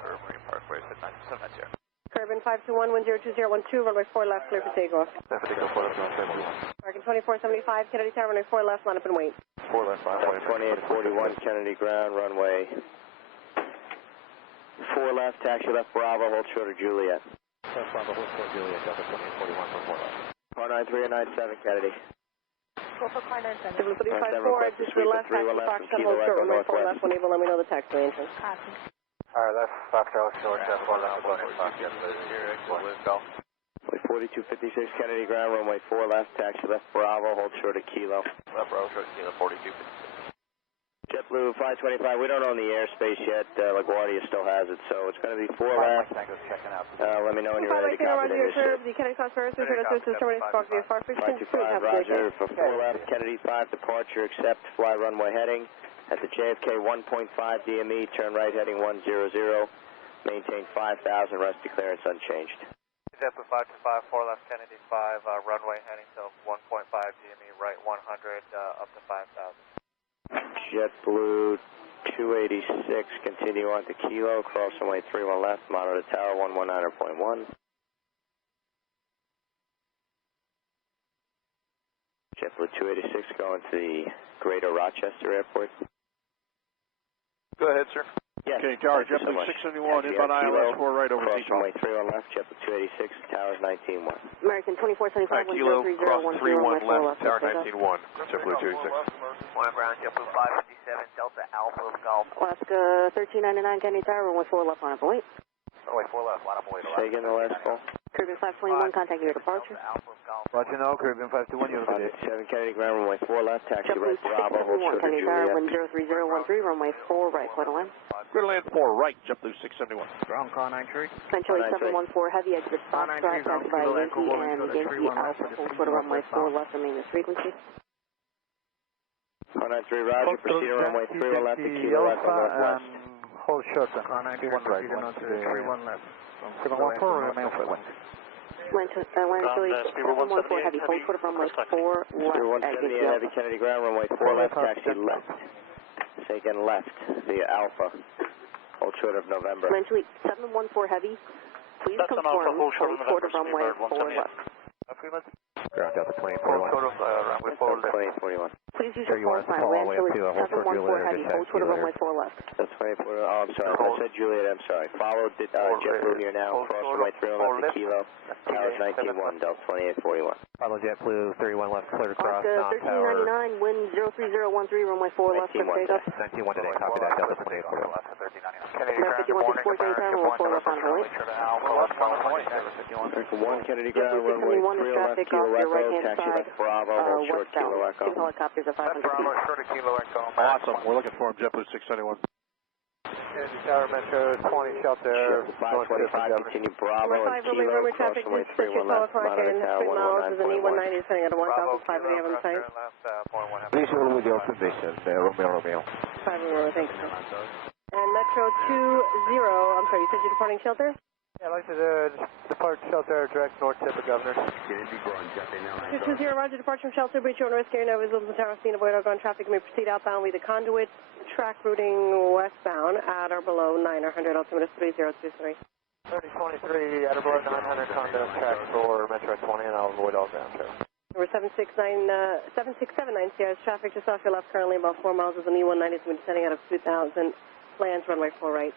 for Marine Parkway, 9 that's here. Caribbean 521, wind 02012, runway 4 left, clear for takeoff. American 2475, Kennedy Tower, runway 4 left, line up and wait. 4 left, 2841, Kennedy ground, runway 4 left, taxi left Bravo, hold short of Juliet. Bravo, hold short of Juliet, Delta 2841 for 4 left. Car 9397, Kennedy. Go for car 97. 7354, just to the left, taxi Foxtrot, hold short, runway 4 left, when able, let me know the taxi entrance. Copy. Alright, that's Foxtrot, short, 4 left, Golf. 4256, Kennedy ground, runway 4 left, taxi left Bravo, hold short of Kilo. Left Bravo, short of Kilo, 4256. JetBlue 525, we don't own the airspace yet, LaGuardia still has it, so it's going to be 4 left. Let me know when you're ready to copy the initiative. The Kennedy Cross Ferris, terminating spark via Far 15, 525, roger, for 4 left, Kennedy 5 departure, accept, fly runway heading. At the JFK 1.5 DME, turn right heading 100, maintain 5,000, rest of clearance unchanged. JetBlue 525, 4 left, Kennedy 5, runway heading to 1.5 DME, right 100, up to 5,000. JetBlue 286, continue on to Kilo, cross runway 31 left, monitor tower 119.1. JetBlue 286 going to the Greater Rochester Airport. Go ahead, sir. Yes. Okay, Tower, thank you JetBlue so 671, inbound ILS 4 right over cross Z. runway 31 left, JetBlue 286, Towers 19-1. American 2475, Kilo, 1030, cross 31 left, Tower left, 19-1, JetBlue 286. One ground, JetBlue 557, Delta Alpha Golf. Alaska 1399, Kennedy Tower, runway 4 left, line up and wait. Runway 4 left, line up and wait. Say again the last call. Caribbean 521, contact your departure. Roger, no, Caribbean 521, you're good. 7 Kennedy ground, runway 4 left, taxi JetBlue right, Bravo, hold 671, short of Kennedy Tower, Juliet. wind 03013, runway 4 right, clear to land. Clear to land 4 right, JetBlue 671. Ground call 93. Central 8714, heavy exit Foxtrot, taxi by Yankee and Yankee Alpha, hold short of runway 4 left, remain this frequency. 493, Roger, proceed on runway 31 left, to Kilo Echo Northwest. Hold short, 91, proceed on to 31 left. 714, remain for left. Land to Chile 714 heavy, hold short of runway 4 left, exit 178 heavy, Kennedy ground, runway 4 left, taxi left. Say again left, via Alpha, hold short of November. Land Chile 714 heavy, please conform, hold short of runway 4 left. Ground Delta 2041. Runway 4 left. 2041. Please use your call sign, land Chile 714 heavy, hold short of runway 4 left. That's 24, oh, I'm sorry, I said Juliet, I'm sorry. Follow JetBlue here now, cross runway 31 left to Kilo, Towers 19-1, Delta 2841. Follow JetBlue 31 left, clear to cross, Alaska 1399, wind 03013, runway 4 left, for takeoff. 19-1 today, copy that, Delta 2841. American 5164, Kennedy Tower, runway 4 left, on the way. American 1, Kennedy ground, runway 3 left, traffic Kilo off your Echo, right-hand taxi side, left Bravo, hold short Kilo westbound. Echo. Two helicopters at 500 feet. Short of Kilo Echo. Awesome, we're looking for him, JetBlue 671. Kennedy Tower, Metro 20, shelter. 525, continue Bravo Number 5, and Kilo, runway cross traffic, runway switch 31 your left, clock monitor and tower 3 miles is an 119.1. E190, setting at 1,500 on site. Please hold with your condition, Romeo. 5 Romeo, thanks. And Metro 20, I'm sorry, you said you're departing shelter? Yeah, I'd like to depart shelter direct north tip of Governor. 220, roger, departure from shelter, breach your risk area, no visible to tower, scene, avoid outgoing traffic, may proceed outbound with the conduit, track routing westbound at or below 900, altimeter 3023. 3023, at or below 900, conduit track for Metro 20, and I'll avoid all down traffic. Number 7679 CRS traffic just off your left, currently about 4 miles is an E190, it's descending out of 2000, lands runway 4 right.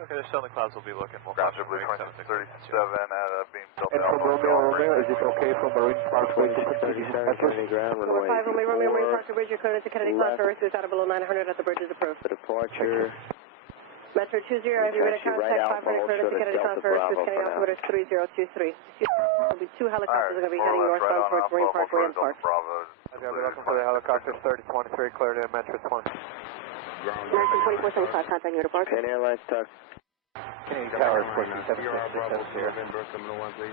Okay, the Southern Clouds will be looking. We'll Ground JetBlue 2737 at beam Delta Alpha. And from Romeo, is it okay for Marine Parkway to continue? 37 ground, Number 5, Romeo, Marine Parkway Bridge, you're clear to Kennedy Class, left. Earth is out of below 900 at the bridge is approved. For departure, Metro 20, have you ready to Taxi right contact Alpha, 500 clear to Kennedy Class, Earth is Kennedy altimeter 3023. There'll be 2 helicopters are going to be heading northbound towards Marine Parkway and Park. Okay, I'll be looking for the helicopters 3023, clear to Metro 20. American 2475, contact your departure. Pan Airlines Tuck. Kennedy Tower, 476670.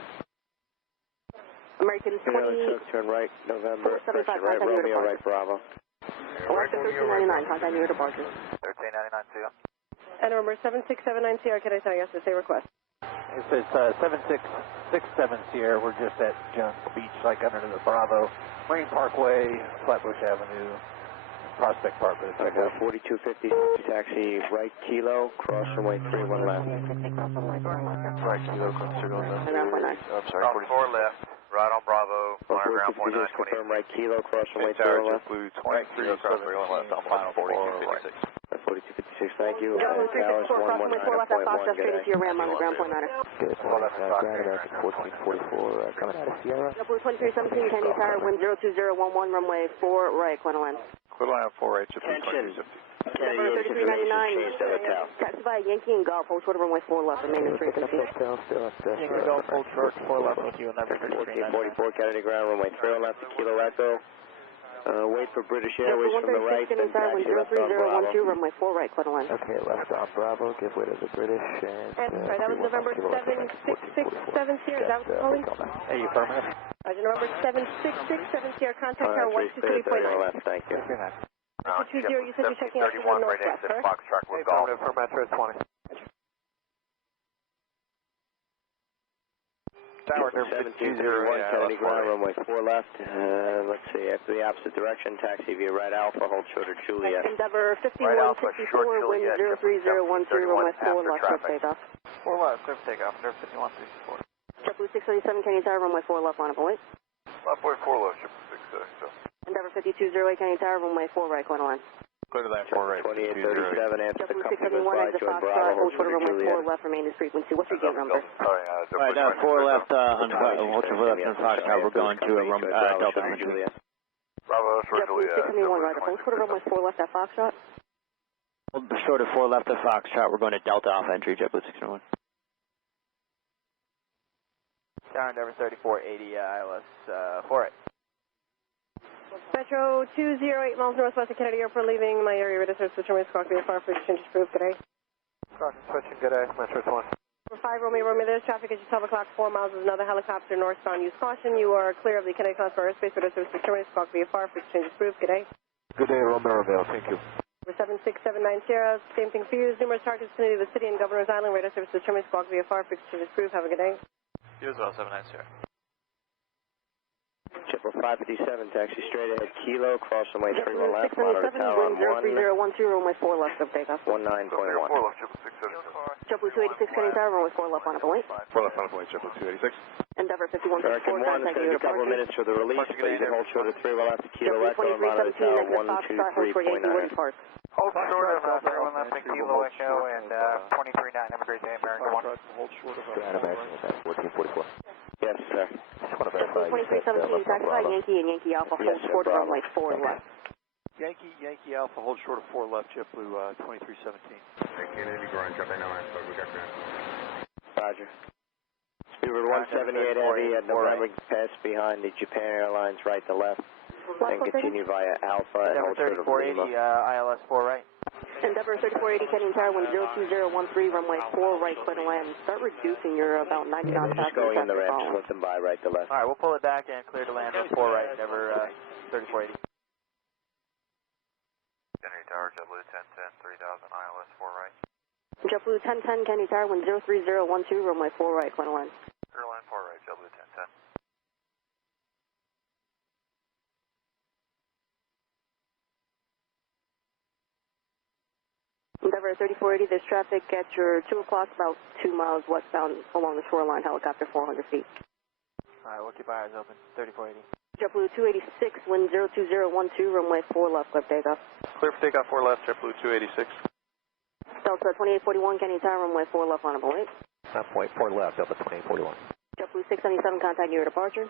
American Tuck, turn right, November, 75, right, contact your Romeo, departure. right, Bravo. Alaska 1399, contact your departure. 1399 to you. And number 7679 Sierra, can I tell you yes to say request? It says 7667 Sierra, we're just at Jones Beach, like under the Bravo, Marine Parkway, Flatbush Avenue, Prospect Park. I got 4250, taxi right Kilo, cross runway 31 left. Right, Kilo, cross circle left. I'm sorry, 4 left, right on Bravo, ground point 928. Confirm right Kilo, cross runway Tower 31 left. JetBlue 23, cross 31 left, on final 4256. 4256, thank you. Gentlemen, Towers 364, cross runway 4 left at Foxtrot, straight into your ram on the ground point 9. Good, American 1444, coming out of Sierra. JetBlue 2317, Kennedy Tower, wind 02011, runway 4 right, clear to land. Clear line 4 right, JetBlue 2350. Number 3399, taxi by Yankee and Golf, hold short of runway 4 left, remain in frequency. Yankee Golf, hold short, 4 left with you, and number 1444, Kennedy ground, runway 3 left, Kilo Echo. Wait for British Airways from the right, then taxi left on Bravo. runway 4 right, clear to land. Okay, left on Bravo, give way to the British, and... sorry, that was November 7667 Sierra, that was calling? Hey, you affirmative? Roger, November 7667 Sierra, contact tower 123.9. left, thank you. 20, you said you're checking out to the northwest, correct? Hey, affirmative for Metro 20. Tower 1721, Kennedy ground, runway 4 left. Let's see, after the opposite direction, taxi via right Alpha, hold short of Juliet. Endeavor 5164, wind 03013, runway 4 left, clear takeoff. 4 left, clear takeoff, under 5164. JetBlue 637, Kennedy Tower, runway 4 left, line up and wait. Left way 4 left, JetBlue 637. Endeavor 5208, Kennedy Tower, runway 4 right, clear to line. Clear to that 4 right. 2837 after the company was 671 by, exit join Foxtrot, Bravo, hold short of runway 4 Juliet. left, remain in frequency. What's your gate number? Alright, 4 left on hold short left on Foxtrot. We're going to Delta Entry. Bravo, short Juliet. 671 right, hold short of runway 4 left at Foxtrot. Hold short of 4 left at Foxtrot. We're going to Delta Alpha Entry, JetBlue 601. Tower Endeavor 3480, ILS 48. Metro 208 miles northwest of Kennedy Airport, leaving my area. Radar service switching west, Squawk VFR for exchange approved. Good day. Squawk switching, good day. Metro 1. For 5 Romeo, there's traffic at your 12 o'clock, 4 miles is another helicopter northbound. Use caution. You are clear of the Kennedy class for airspace. Radar service switching west, Squawk VFR for exchange approved. Good day. Good day, Romeo, thank you. For 76790, same thing for you. Numerous targets vicinity of the city and Governor's Island. Radar service switching west, Squawk VFR for exchange approved. Have a good day. You as well, 790. Triple 557, taxi straight ahead, Kilo, cross runway 31 left, 677, monitor tower on 3010, runway 4 left of takeoff. 19.1. 4 left, triple 677. JetBlue 286, Kennedy Tower, runway 4 left on a point. 4 left on the point, JetBlue 286. Endeavor 5164, American 1, it's going to be a couple of minutes for the release, but you can hold short of 3 well after Kilo Echo, monitor tower 123.9. Hold short of 31 left at Kilo Echo and 23.9. Have a great day, American 1. Hold short of American with that 1444. Yes, sir. Just want to verify. 2317, taxi Yankee and Yankee Alpha, hold short of runway 4 left. Yankee Alpha, hold short of 4 left, JetBlue 2317. Kennedy ground, drop in on we got ground. Roger. Speedbird 178 heavy at November, pass behind the Japan Airlines right to left, then continue via Alpha and hold short of Lima. ILS 4 right. Endeavor 3480, Kennedy Tower, 1002013, runway 4 right, clear to land. Start reducing your about 90 knots Just going in the ramp, slip them by right to left. Alright, we'll pull it back and clear to land with 4 right, Endeavor 3480. Kennedy Tower, JetBlue 1010, 3000, ILS 4 right. JetBlue 1010, Kennedy Tower, 103012, runway 4 right, clear to land. Clear line 4 right, JetBlue 1010. Endeavor 3480, there's traffic at your 2 o'clock, about 2 miles westbound along the shoreline, helicopter 400 feet. Alright, we'll keep our eyes open. 3480. JetBlue 286, wind 02012, runway 4 left, clear takeoff. Clear for takeoff 4 left, JetBlue 286. Delta 2841, Kennedy Tower, runway 4 left on a point. Point 4 left, Delta 2841. JetBlue 677, contact your departure.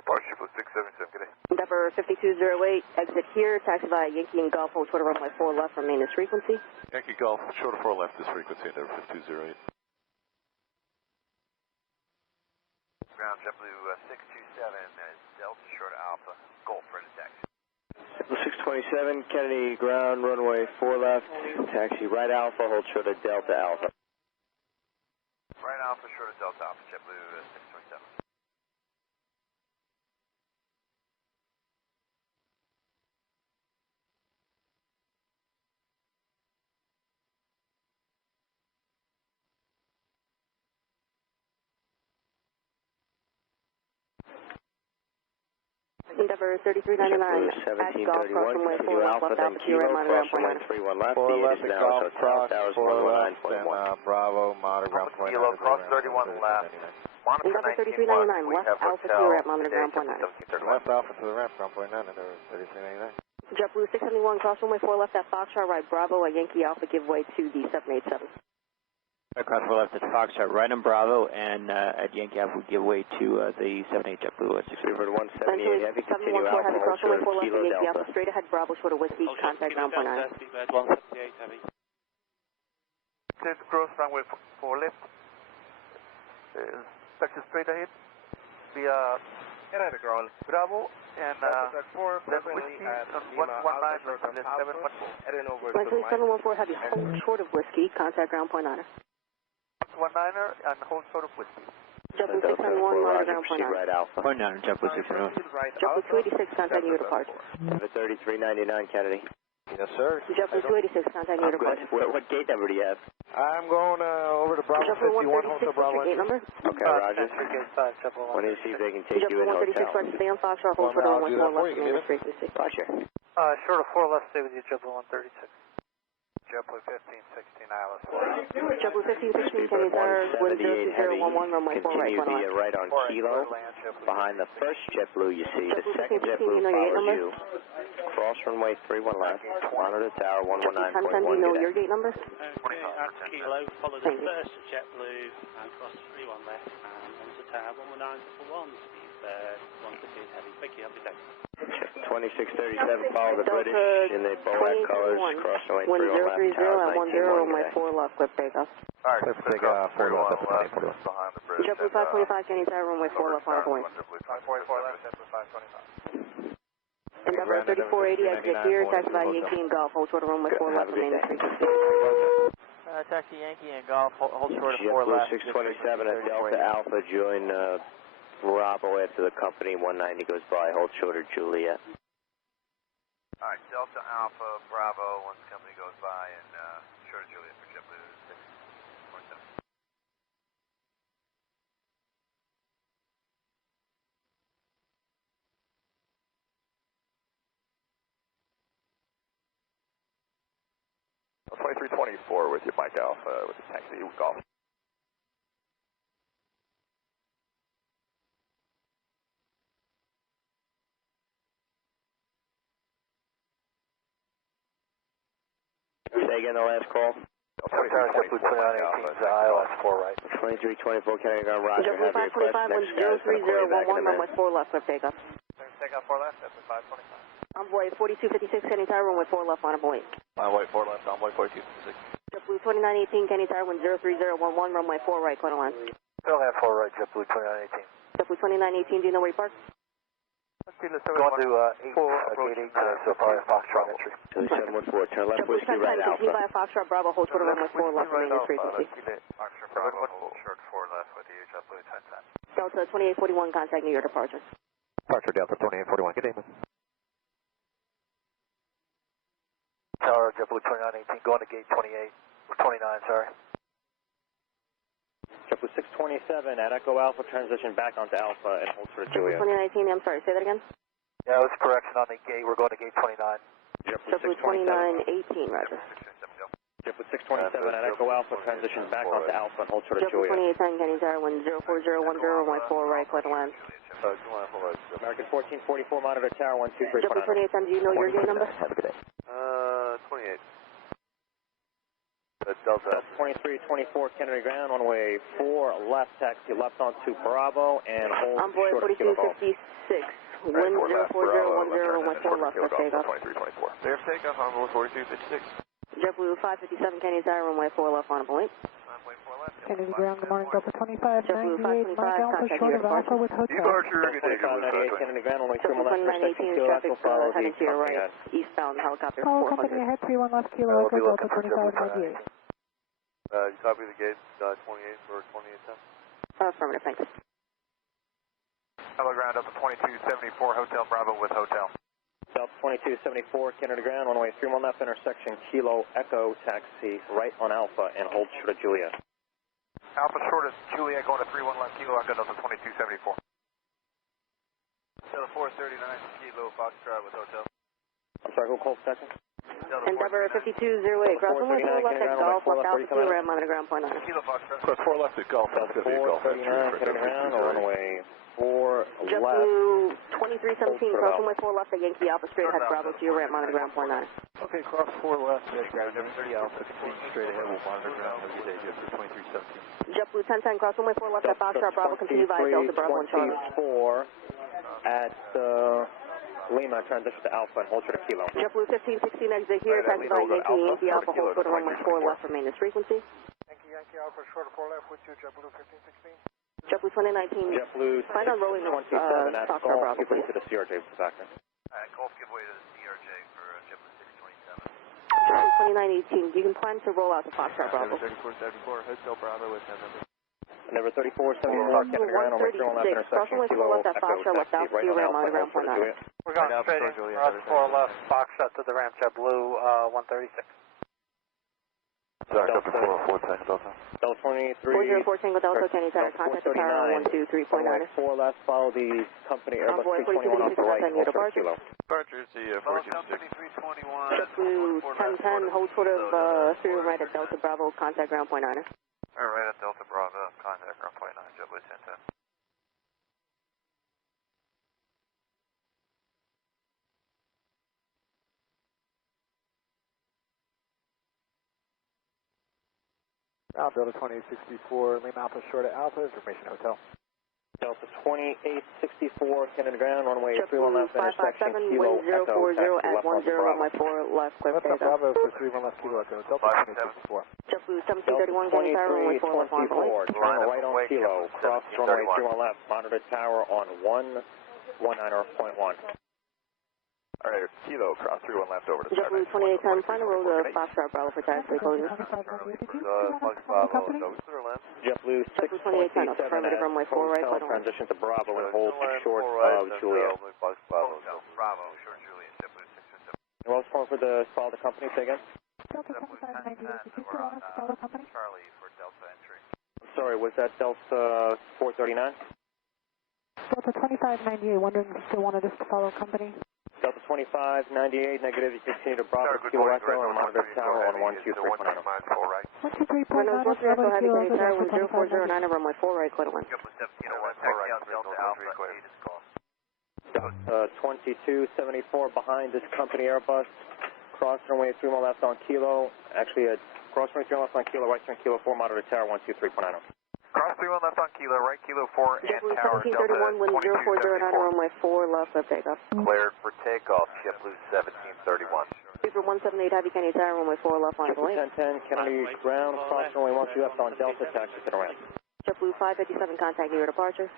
Departure JetBlue 677, good day. Endeavor 5208, exit here, taxi via Yankee and Gulf, hold short of runway 4 left, remain this frequency. Yankee Golf, short of 4 left this frequency, Endeavor 5208. Ground JetBlue 627, Delta short of Alpha, Golf ready to taxi. 627, Kennedy ground, runway 4 left, taxi right Alpha, hold short of Delta Alpha. Right Alpha short of Delta Alpha, JetBlue 627. Endeavor 3399, at Golf, cross runway 4 left, left Alpha, Kilo, monitor ground point 31 left, 4 the left is at now Golf, Hotel cross, Towers 4 left, then 109.1. Bravo, monitor ground point 9. Kilo, cross 31 left. Monitor Endeavor 19.1, 3399, we left have Alpha hotel, Kilo, monitor ground point 9. Left Alpha to the ramp, ground point 9, Endeavor 3399. JetBlue 671, cross runway 4 left at Foxtrot, right Bravo, at Yankee Alpha, give way to the 787. Across 4 left at Foxtrot, right on Bravo, and at Yankee Alpha we give way to the 78 JetBlue at 6. Speedbird 178 heavy, continue Alpha, heavy, hold cross runway short 4 of left Kilo at Yankee Delta. Alpha, straight ahead Bravo, short of Whiskey, contact ground point 9. Speedbird 178 heavy. Clear to cross runway 4 left. Taxi straight ahead. Via Bravo and left Whiskey on 119, left 714. Heading over to 714 heavy, hold short of Whiskey, contact ground point 9. 119er and hold short of Whiskey. JetBlue 671, monitor ground point 9. Right Alpha. Point 9, JetBlue 671. JetBlue 286, contact your departure. 3399, Kennedy. Yes, sir. JetBlue 286, contact your departure. What gate number do you have? I'm going over to Bravo JetBlue 51, Hotel 136, Bravo. gate number? Okay, Roger. When do you see if they can take you in JetBlue 136, hotel? right to stay on Foxtrot, hold short of runway 4 left, remain this frequency. Roger. Short of 4 left, stay with you, JetBlue 136. JetBlue 1516, ILS 4. JetBlue 1516, Kennedy Tower, wind 02011, runway 4 right, continue via right on Kilo. Behind the first JetBlue you see, the second JetBlue follows you. cross runway 31 left, monitor tower 119.1. Do you know your gate number? Kilo, follow the first JetBlue, cross 31 left, and onto tower 119.1, speed 150 heavy. Thank you, have a good day. 2637, follow the British in the BOAC colors, cross runway 31 left, tower 10 runway 4 left, clear for takeoff. Alright, clear for takeoff, 4 left, behind the bridge. JetBlue 525, Kenny Tower, runway 4 left, on a point. 544 left, JetBlue 525. Endeavor 3480, exit here, taxi by Yankee and Golf, hold short of runway 4 left, remain at frequency. Taxi Yankee and Golf, hold short of 4 left. JetBlue 627 at Delta Alpha, join Bravo after the company 190 goes by, hold short of Juliet. Alright, Delta Alpha, Bravo, once the company goes by, and short of Juliet for JetBlue 627. Well, 2324 with you, Mike Alpha, with the taxi Golf. Say again the last call. 2324 ILS 4 right. 2324 County Ground, roger. JetBlue 525, 03011, runway 4 left, clear for takeoff. Takeoff 4 left, JetBlue 525. Envoy 4256, Kenny Tower, runway 4 left, on a point. Envoy 4 left, envoy 4256. JetBlue 2918, Kenny Tower, 03011, runway 4 right, clear to land. Still have 4 right, JetBlue 2918. JetBlue 2918, do you know where you parked? Going to 8, gate 8, so probably a Foxtrot entry. 2714, turn left JetBlue whiskey right 1010, Alpha. continue by Foxtrot Bravo, hold short of runway 4 left, remain at frequency. Foxtrot Bravo, hold short 4 left with you, JetBlue 1010. Delta 2841, contact New York departure. Departure Delta 2841, good evening. Tower, JetBlue 2918, going to gate 28, 29, sorry. JetBlue 627 at Echo Alpha, transition back onto Alpha and hold for JetBlue 2918, I'm sorry, say that again? Yeah, that was correction on the gate, we're going to gate 29. JetBlue 2918, roger. JetBlue 627 at Echo Alpha, transition back onto Alpha and hold short of JetBlue Juliet. 2810, Kenny Tower, 1041010, runway 4 right, clear to land. American 1444, monitor tower 123. JetBlue 2810, do you know your gate number? Have a good day. 28. Delta 2324 Kennedy Ground, runway 4 left, taxi left onto Bravo and hold Envoy short of Kilo Golf. 4256, wind 04010, runway 4 left, clear takeoff. 2324. Clear for takeoff, envoy 4256. JetBlue 557, Kenny Tower, runway 4 left, on a point. Runway 4 left. Kennedy Ground, good morning, Delta 25, JetBlue 525, 98, Mike Alpha, contact short New of York Alpha with hotel. Departure, good day, 2598 Kennedy Ground, runway 3 JetBlue left, 2918, traffic heading to your right, eastbound helicopter Call company 400. ahead, 31 left, Kilo Echo, Delta 2598. You copy the gate, 28 for 2810? Affirmative, thanks. Hello ground, Delta 2274, Hotel Bravo with hotel. Delta 2274 Kennedy Ground, runway 31 left, intersection Kilo Echo, taxi right on Alpha and hold short of Juliet. Alpha short of Juliet going to 31 left, Kilo Echo, Delta 2274. Delta 439, Kilo Foxtrot with hotel. I'm sorry, who called second? Endeavor 5208, cross runway 4 left at Golf, left altitude, ram on the ground, point 9. Kilo Foxtrot. Cross 4 left at Golf, that's going to be a Golf. 439 Kennedy Ground, runway 4 left. JetBlue 2317, cross runway 4 left at Yankee Alpha, straight ahead Bravo to your ram on the ground, point 9. Okay, cross 4 left, ground 30 Alpha, continue straight ahead, we'll monitor ground, have a good day, JetBlue 2317. JetBlue 1010, cross runway 4 left at Foxtrot Bravo, continue via Delta Bravo and Charlie. 4 at Lima, transition to Alpha and hold short of Kilo. JetBlue 1516, exit here, taxi by Yankee Alpha, hold short of runway 4 left, remain this frequency. Yankee Alpha, short of 4 left with you, JetBlue 1516. JetBlue 2019, JetBlue find on rolling 27 at Foxtrot Golf, Bravo, give way please. to the CRJ factor. Golf give way to the CRJ for JetBlue 627. JetBlue 2918, you can plan to roll out to Foxtrot Bravo. 3474, Hotel Bravo with 10 members. Number 3474 Kennedy Ground, runway 3 left, intersection Kilo Echo, taxi right on Alpha and hold short of Juliet. We're going straight in, cross 4 left, Foxtrot to the ramp, JetBlue 136. Sorry, Delta 410, Delta. Delta 23. 404 Tango Delta, Kenny Tower, contact the tower 123.9. 4 left, follow the company Airbus Envoy 321 off the right, hold short of departure. Kilo. Departure, see you, 426. JetBlue 1010, hold short of through right at Delta Bravo, contact ground point 9. Right at Delta Bravo, contact ground point 9, JetBlue 1010. Ground Delta 2864, Lima Alpha short at Alpha, information hotel. Delta 2864, Canada ground, runway 31 left, intersection, 557, Kilo wind 040 Echo, at 10, runway 4 left, clear for Left takeoff. Bravo for 31 left Kilo Echo, Delta 2864. JetBlue 1731, getting tower, runway 4 left, on runway. Turn right on Kilo, cross runway 31 left, monitor tower on 119.1. Alright, Kilo, cross 31 left over to JetBlue 2810, final roll to Foxtrot Bravo for taxi closure. Fox Bravo, no left. JetBlue 62810, 627 affirmative, runway 4 right, hotel final. transition to Bravo and hold short of Juliet. Bravo, short Juliet, JetBlue 627. Wells phone for the follow the company, say again? Delta 2598, did you still want us to follow company? Charlie for Delta entry. I'm sorry, was that Delta 439? Delta 2598, wondering if you still wanted us to follow company? Delta 2598, negative, you continue to Bravo, Kilo Echo, and monitor tower on 123.9. 123.9, Reynolds, West Echo, heavy Kilo Canadian Echo, tower, Delta wind 0409, runway 4 right, clear to wind. Taxi out Delta Alpha, 8 is call. 2274 behind this company Airbus, cross runway 3 more left on Kilo, actually cross runway 3 left on Kilo, right turn Kilo 4, monitor tower 123.9. Cross 31 left on Kilo, right Kilo 4 and JetBlue tower, Delta 1731, wind 0409, runway 4 left, left takeoff. Cleared for takeoff, JetBlue 1731. Super 178, heavy Canadian tower, runway 4 left, on the lane. 1010, Kennedy ground, cross runway 1 left on Delta, taxi to the ramp. JetBlue 557, contact near departure.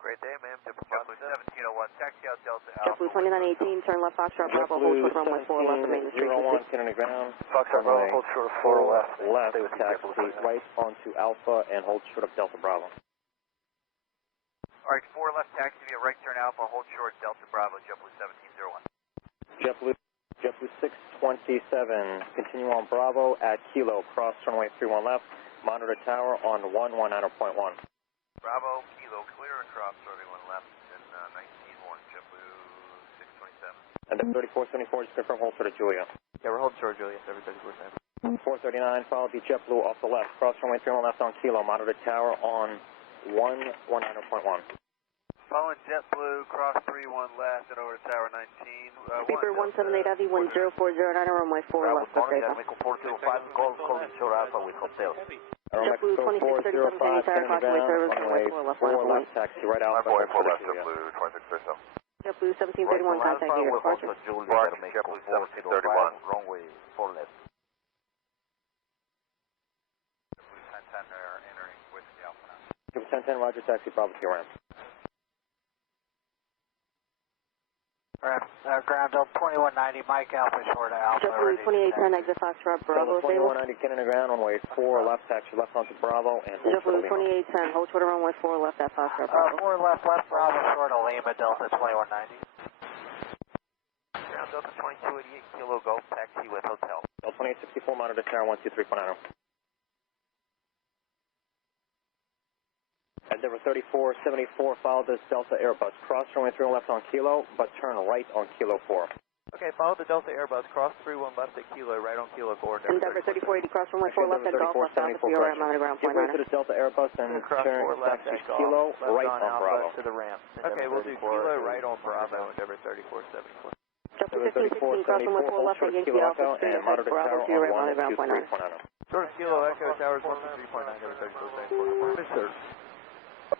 Great day, ma'am. JetBlue 1701, taxi out Delta Alpha. JetBlue 2918, turn left, Foxtrot Bravo, hold short runway 4 left, remain the street. 01, Kennedy ground, Foxtrot Bravo, hold short of 4 left. Left, taxi right onto Alpha and hold short of Delta Bravo. Alright, 4 left taxi via right turn Alpha, hold short Delta Bravo, JetBlue 1701. JetBlue 627, continue on Bravo at Kilo, cross runway 31 left, monitor tower on 119.1. Bravo, Kilo, clear across 31 left and 19-1, JetBlue 627. And the 3474, just confirm hold short of Julia. Yeah, we're holding short Julia, every 34 439, follow the JetBlue off the left, cross runway 31 left on Kilo, monitor tower on 119.1. Following JetBlue, cross 31 left and over to tower 19. Beeper 178 heavy, wind 0409, runway 4 left, left takeoff. Short Alpha with hotel. JetBlue 2637, Canadian tower, crossway service, runway 4 left, line left, taxi right out. Runway 4 left, JetBlue 2637. JetBlue 1731, contact near departure. JetBlue 1731, runway 4 left. JetBlue 1010 are entering with the Alpha now. 1010, roger, taxi, Bravo, to your ramp. Ground Delta 2190, Mike Alpha short of Alpha. JetBlue 2810, exit Foxtrot Bravo, stable. 2190, Canada ground, runway 4 left, taxi left onto Bravo, and hold short JetBlue of Lima. 2810, hold short of runway 4 left at Foxtrot Bravo. 4 left, Bravo short of Lima, Delta 2190. Ground Delta 2288, Kilo Golf, taxi with hotel. Delta 2864, monitor tower 123.9. Endeavor 3474, follow this Delta Airbus. Cross runway 31 left on Kilo, but turn right on Kilo 4. Okay, follow the Delta Airbus, cross 31 left at Kilo, right on Kilo 4. Endeavor 3480, cross runway 4 left at Golf, left Alpha to your right, monitor ground Give way 29. to this Delta Airbus and turn taxi Kilo, right on Bravo. To the ramp. Okay, we'll do Kilo right on Bravo, Endeavor 3474. JetBlue 1516, cross runway 4 left at Yankee Alpha, street ahead, Bravo to your right, monitor ground 29. Short of Kilo Echo, towers 123.9, Endeavor 3474. Sir.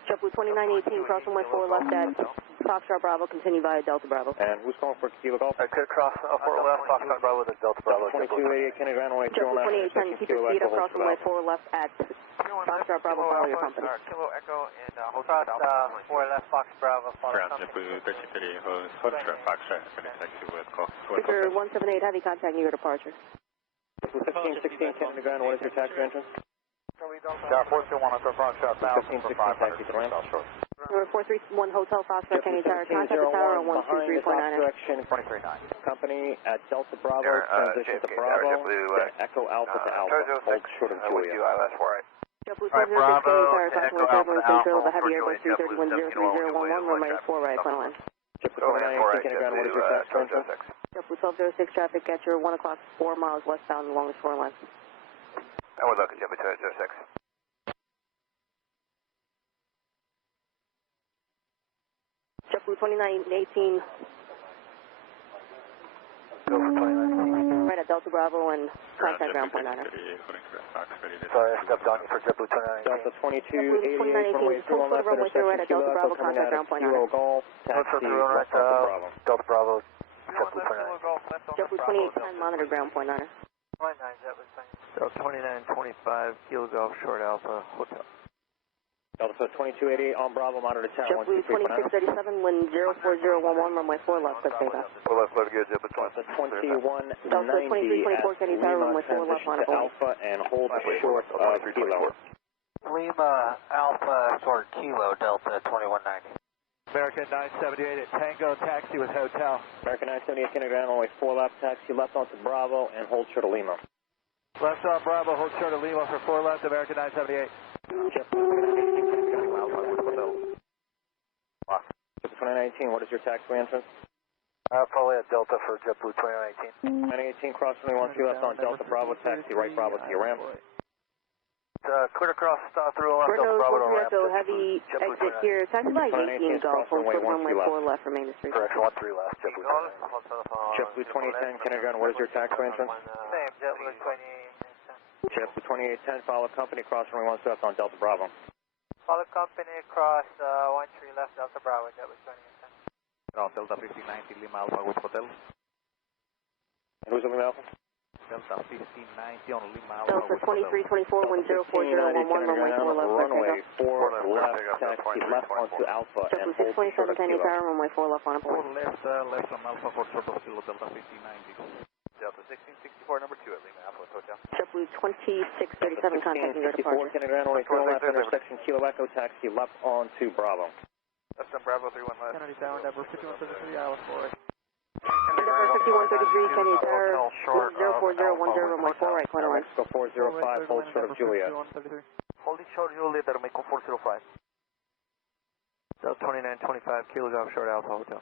JetBlue 2918, cross runway 4 left at Foxtrot Bravo, continue via Delta Bravo. And who's calling for Kilo Golf? Could cross 4 left, Foxtrot Bravo to Delta Bravo. 2288, Kennedy ground, runway 3 left. JetBlue 2810, keep your speed up, cross runway 4 left at Foxtrot Bravo, follow your company. Kilo Echo and hold Cross 4 left, Fox Bravo, follow company. Speaker 178, heavy contact near your departure. 1516, Kennedy ground, what is your taxi entrance? Tower 421, Upper Foxtrot, 1516, taxi to the ramp. Number 431, Hotel Foxtrot, Canadian Tower, contact the tower on 123.9. Direction 239. Company at Delta Bravo, transition to Bravo, then Echo Alpha to Alpha, hold short of Julia. JetBlue 706, Canadian Tower, crossing with control of the heavy Airbus 331 03011, runway 4 right, final line. JetBlue 2918, Kennedy ground, what is your taxi entrance? JetBlue 1206, traffic at your 1 o'clock, 4 miles westbound along the shoreline. And we're looking JetBlue 1206. JetBlue 2918. Go for 2918. Right at Delta Bravo and contact ground point 9. Sorry, I stepped on you for JetBlue 29. Delta 2288, runway 31 left, intersection right at Delta Bravo, contact ground point 9. Kilo Golf, taxi left onto Bravo. Delta Bravo, JetBlue 29. JetBlue 2810, monitor ground point 9. Delta 2925, Kilo Golf, short Alpha, hotel. Delta 2288 on Bravo, monitor tower JetBlue 2637, wind 04011, runway 4 left, good takeoff. 4 left, clear to go, JetBlue 2190 Delta 2324, Kennedy Tower, runway 4 left, transition to monitor. Alpha and hold short of Kilo. Lima Alpha, short Kilo, Delta 2190. American 978 at Tango, taxi with hotel. American 978, Kennedy ground, runway 4 left, taxi left onto Bravo and hold short of Lima. Left on Bravo, hold short of Lima for 4 left, American 978. JetBlue 2019, what is your taxiway entrance? Probably at Delta for JetBlue 2019. 918, cross runway 12 left on Delta Bravo, taxi right Bravo to your ramp. Clear across, through left, Delta Bravo to ramp. Heavy exit here, taxi by 18 Golf, hold short runway 4 left, remain the street. Correction, 13 left, JetBlue 2019. JetBlue 2010, Kennedy ground, what is your taxiway entrance? Same, JetBlue 2810. JetBlue 2810, follow company, cross runway 12 left on Delta Bravo. Follow company across 13 left, Delta Bravo, JetBlue 2810. On Delta 1590, Lima Alpha with hotel. Who's Lima Alpha? Delta 1590 on Lima Alpha Delta with hotel. 2324, wind 04011, runway 4 left, runway 4 left, taxi left onto Alpha and hold JetBlue short of 627, Kennedy Kilo. Tower, runway 4 left on a 4 point. left on Alpha for short of Kilo, Delta 1590. Delta 1664, number 2 at Lima Alpha with hotel. JetBlue 2637, contacting your 64, departure. Kennedy ground, runway 4 left, intersection Kilo Echo, taxi left onto Bravo. Left on Bravo, 31 left. Kennedy Tower, number 5133, Alpha 4. Number 5133, Kennedy Tower, wind 04010, runway 4 right, corner line. Mexico 405, hold short of Juliet. Holding short Juliet, Mexico 405. Delta 2925, Kilo Golf, short Alpha, hotel.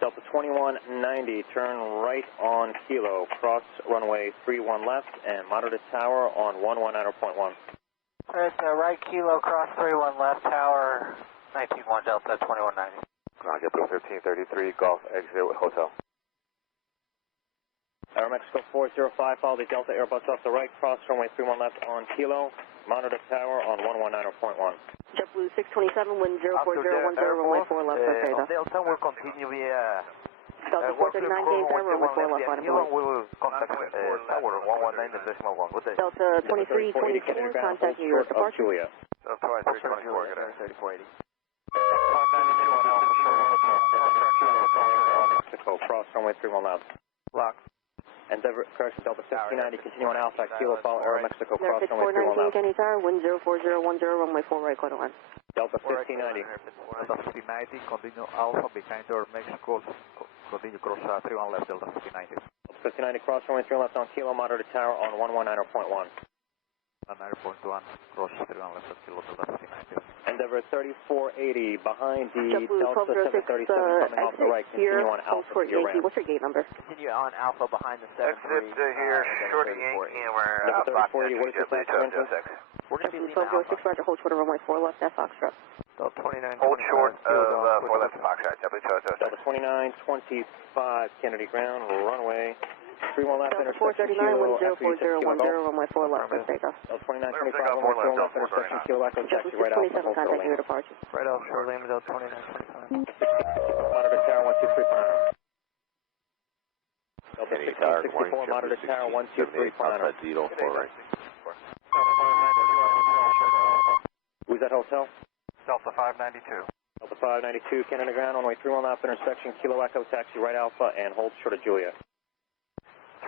Delta 2190, turn right on Kilo, cross runway 31 left, and monitor tower on 119.1. Alright, right Kilo, cross 31 left, tower 191, Delta 2190. JetBlue 1333, Golf, exit with hotel. Aeromexico 405, follow the Delta Airbus off the right, cross runway 31 left on Kilo, monitor tower on 119.1. JetBlue 627, wind 04010, runway 4 left, okay, Delta will continue via Delta 439, Kennedy Tower, runway 4 left on a point. We will contact tower 119.1 with Delta 2324, contacting your departure. Juliet. Delta 2324, get out 3480. Mexico, cross runway 31 left. Lock. Endeavor, correction, Delta 1590, continue on Alpha, Kilo, follow Aeromexico, cross runway 31 419, left. Kennedy Tower, wind 04010, runway 4 right, corner line. Delta 1590. Delta 1590, continue Alpha behind your Mexico, continue cross 31 left, Delta 1590. Delta 1590, cross runway 3 left on Kilo, monitor tower on 119.1. 9.1, cross 31 left, Kilo, Delta 1590. Endeavor 3480, behind the JetBlue Delta 737 coming off the right, continue on Alpha to your ramp. What's your gate number? Continue on Alpha behind the 73. Exit here, short Yankee, and we're Number 3480, what is your tax entrance? We're going to be JetBlue 1206, Roger, hold short of runway 4 left, that's Foxtrot. Delta 29. hold short of 4 left Foxtrot, JetBlue 1206. Delta 2925, Kennedy ground, runway 31 left, Delta intersection 439, Kilo, wind after you take Kilo 04010, Golf. runway 4 left, good takeoff. Delta 2925, runway 4 left, intersection Kilo, Echo, taxi right out, JetBlue 627, hold short contacting your lane. departure. Right off short Lima, Delta 2925. Monitor tower 123.9. Delta 1664, monitor tower 123.9. right. Who's that hotel? Delta 592. Delta 592, Kennedy ground, runway 31 left, intersection Kilo Echo, taxi right Alpha, and hold short of Juliet.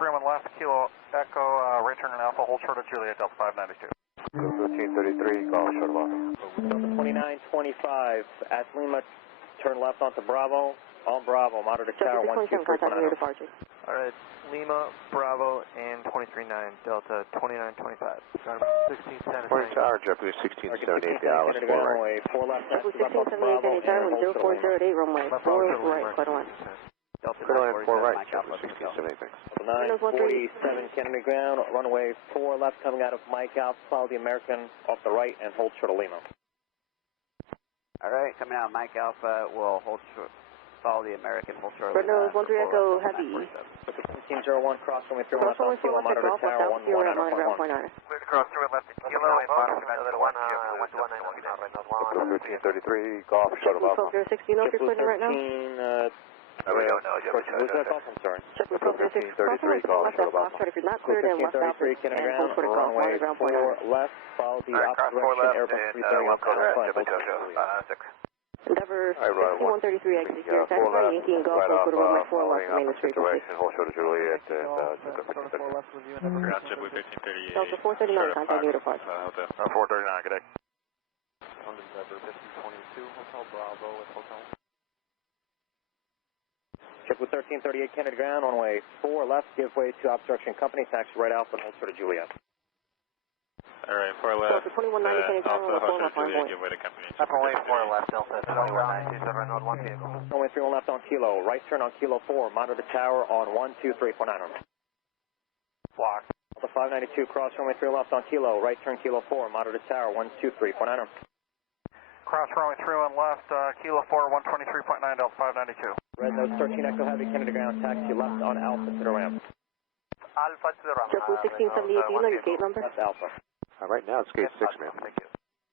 31 left, Kilo Echo, right turn on Alpha, hold short of Juliet, Delta 592. 1333, Golf, short of Alpha. Delta 2925, at Lima, turn left onto Bravo, on Bravo, monitor tower JetBlue 627, contacting your 123.9. departure. Alright, Lima, Bravo, and 239, Delta 2925. 1610. Morning Tower, JetBlue 1678, Dallas, Kennedy 4 ground, right. runway 4 left, JetBlue left onto 1678, Bravo, Kennedy Tower, and wind hold short of Lima. 0408, runway 4 right, corner line. Delta Clear line 4 right, 947, JetBlue 1678, thanks. Delta 947, Kennedy ground, runway 4 left, coming out of Mike Alpha, follow the American off the right, and hold short of Lima. Alright, coming out Mike Alpha, we'll hold short. Follow the American, hold short. Red nose, 13 Echo Heavy. 1701, cross runway 31 left on kilo, monitor Golf, tower, left out, 0 at ground 119.1. point 9. Cross 3 left at kilo, and monitor another 1333, golf, short of Alpha. 12-0-16, know if you're cleared right now? We don't know, Who's that golf, I'm sorry? Check with 12-0-6, cross left at Foxtrot if you're not cleared, and left out, and hold short of golf, runway ground point 9. 4 left, follow the opposite direction, Airbus 330 on front, 6. Endeavor 6133 exit here, taxi Yankee and Golf, hold short of runway 4 left, maintenance frequency. Hold short of Juliet and Ground JetBlue 1538. Delta 439, contact your departure. Hotel. 439, good day. Endeavor 5022, Hotel Bravo with Hotel. Check with 1338 Kennedy ground, on way 4 left, give way to obstruction company, taxi right Alpha and hold short of Juliet. Alright, 4 left. Delta 2190, Kennedy ground, Alpha, runway 4 hold left, short of on Juliet, point. give way to company. Runway 4 left, Delta 2190, Node 1 vehicle. Runway 3 left on kilo, right turn on kilo 4, monitor the tower on 123.9. Block. Delta 592, cross runway 3 left on kilo, right turn kilo 4, monitor the tower 123.9. Cross runway 31 left, kilo 4, 123.9, Delta 592. Red nose 13 Echo Heavy, Kennedy ground, taxi left on Alpha to the ramp. Alpha to the ramp. JetBlue 1678, do you know your gate number? That's Alpha. Right now it's gate 6, man. Thank you.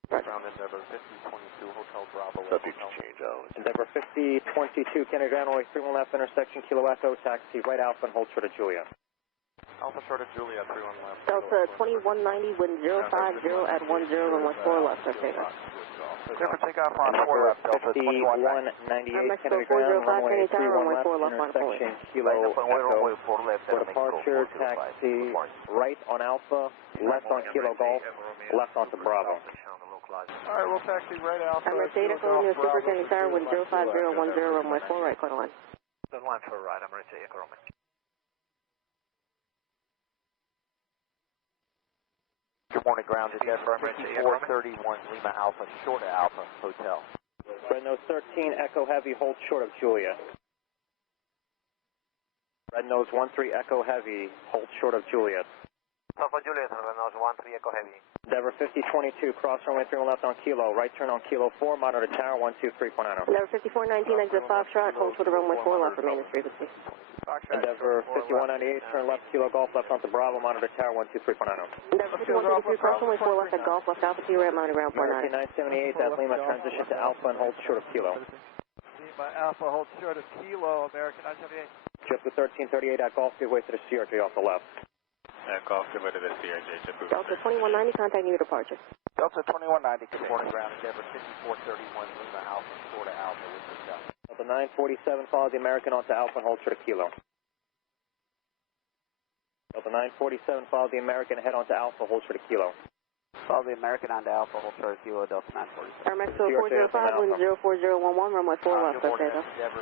Ground Endeavor 5022, Hotel Bravo with Subject Hotel. to change out. Endeavor 5022, Kennedy ground, runway 31 left, intersection, kilo Echo, taxi right Alpha and hold short of Julia. Alpha short of Juliet, 31 left. Delta 2190, wind 050 at 10, runway 4 left, okay. Clear for takeoff on 4 left, Delta 5198, Kennedy ground, runway 31 left, intersection, kilo Echo. For departure, taxi right on Alpha, left on Kilo Golf, left onto Bravo. Alright, we'll taxi right Alpha. Emirates Data, calling you Super Kennedy Tower, wind 05010, runway 4 right, clear line. The line for right, Emirates Data, Roman. Good morning, ground is Denver, 5431 Lima Alpha, short of Alpha, Hotel. Red nose 13, Echo Heavy, hold short of Julia. Red nose 13, Echo Heavy, hold short of Juliet. Alpha Juliet, Red nose 13, Echo Heavy. Endeavor 5022, cross runway 31 left on kilo, right turn on kilo 4, monitor tower 123.9. Endeavor 5419, exit Foxtrot, hold short of runway 4 left, maintenance frequency. Endeavor 5198, turn left kilo Golf, left onto Bravo, monitor tower 123.9. Endeavor 5133, cross runway 4 left at Golf, left Alpha T, right, monitor ground 49. 978, that Lima transition to Alpha and hold short of kilo. Lima Alpha, hold short of Kilo, American 978. Just with 1338 at Golf, give way to the CRJ off the left. Golf, give way to the CRJ, JetBlue. Delta 2190, contact your departure. Delta 2190, good morning, ground Endeavor 5431 Lima Alpha, short of Alpha, with the south. Delta 947, follow the American onto Alpha and hold short of kilo. Delta 947, follow the American, head onto Alpha, hold short of kilo. Follow the American onto Alpha, hold short of kilo, Delta 947. Air Mexico 405, wind 04011, runway 4 left, okay, Endeavor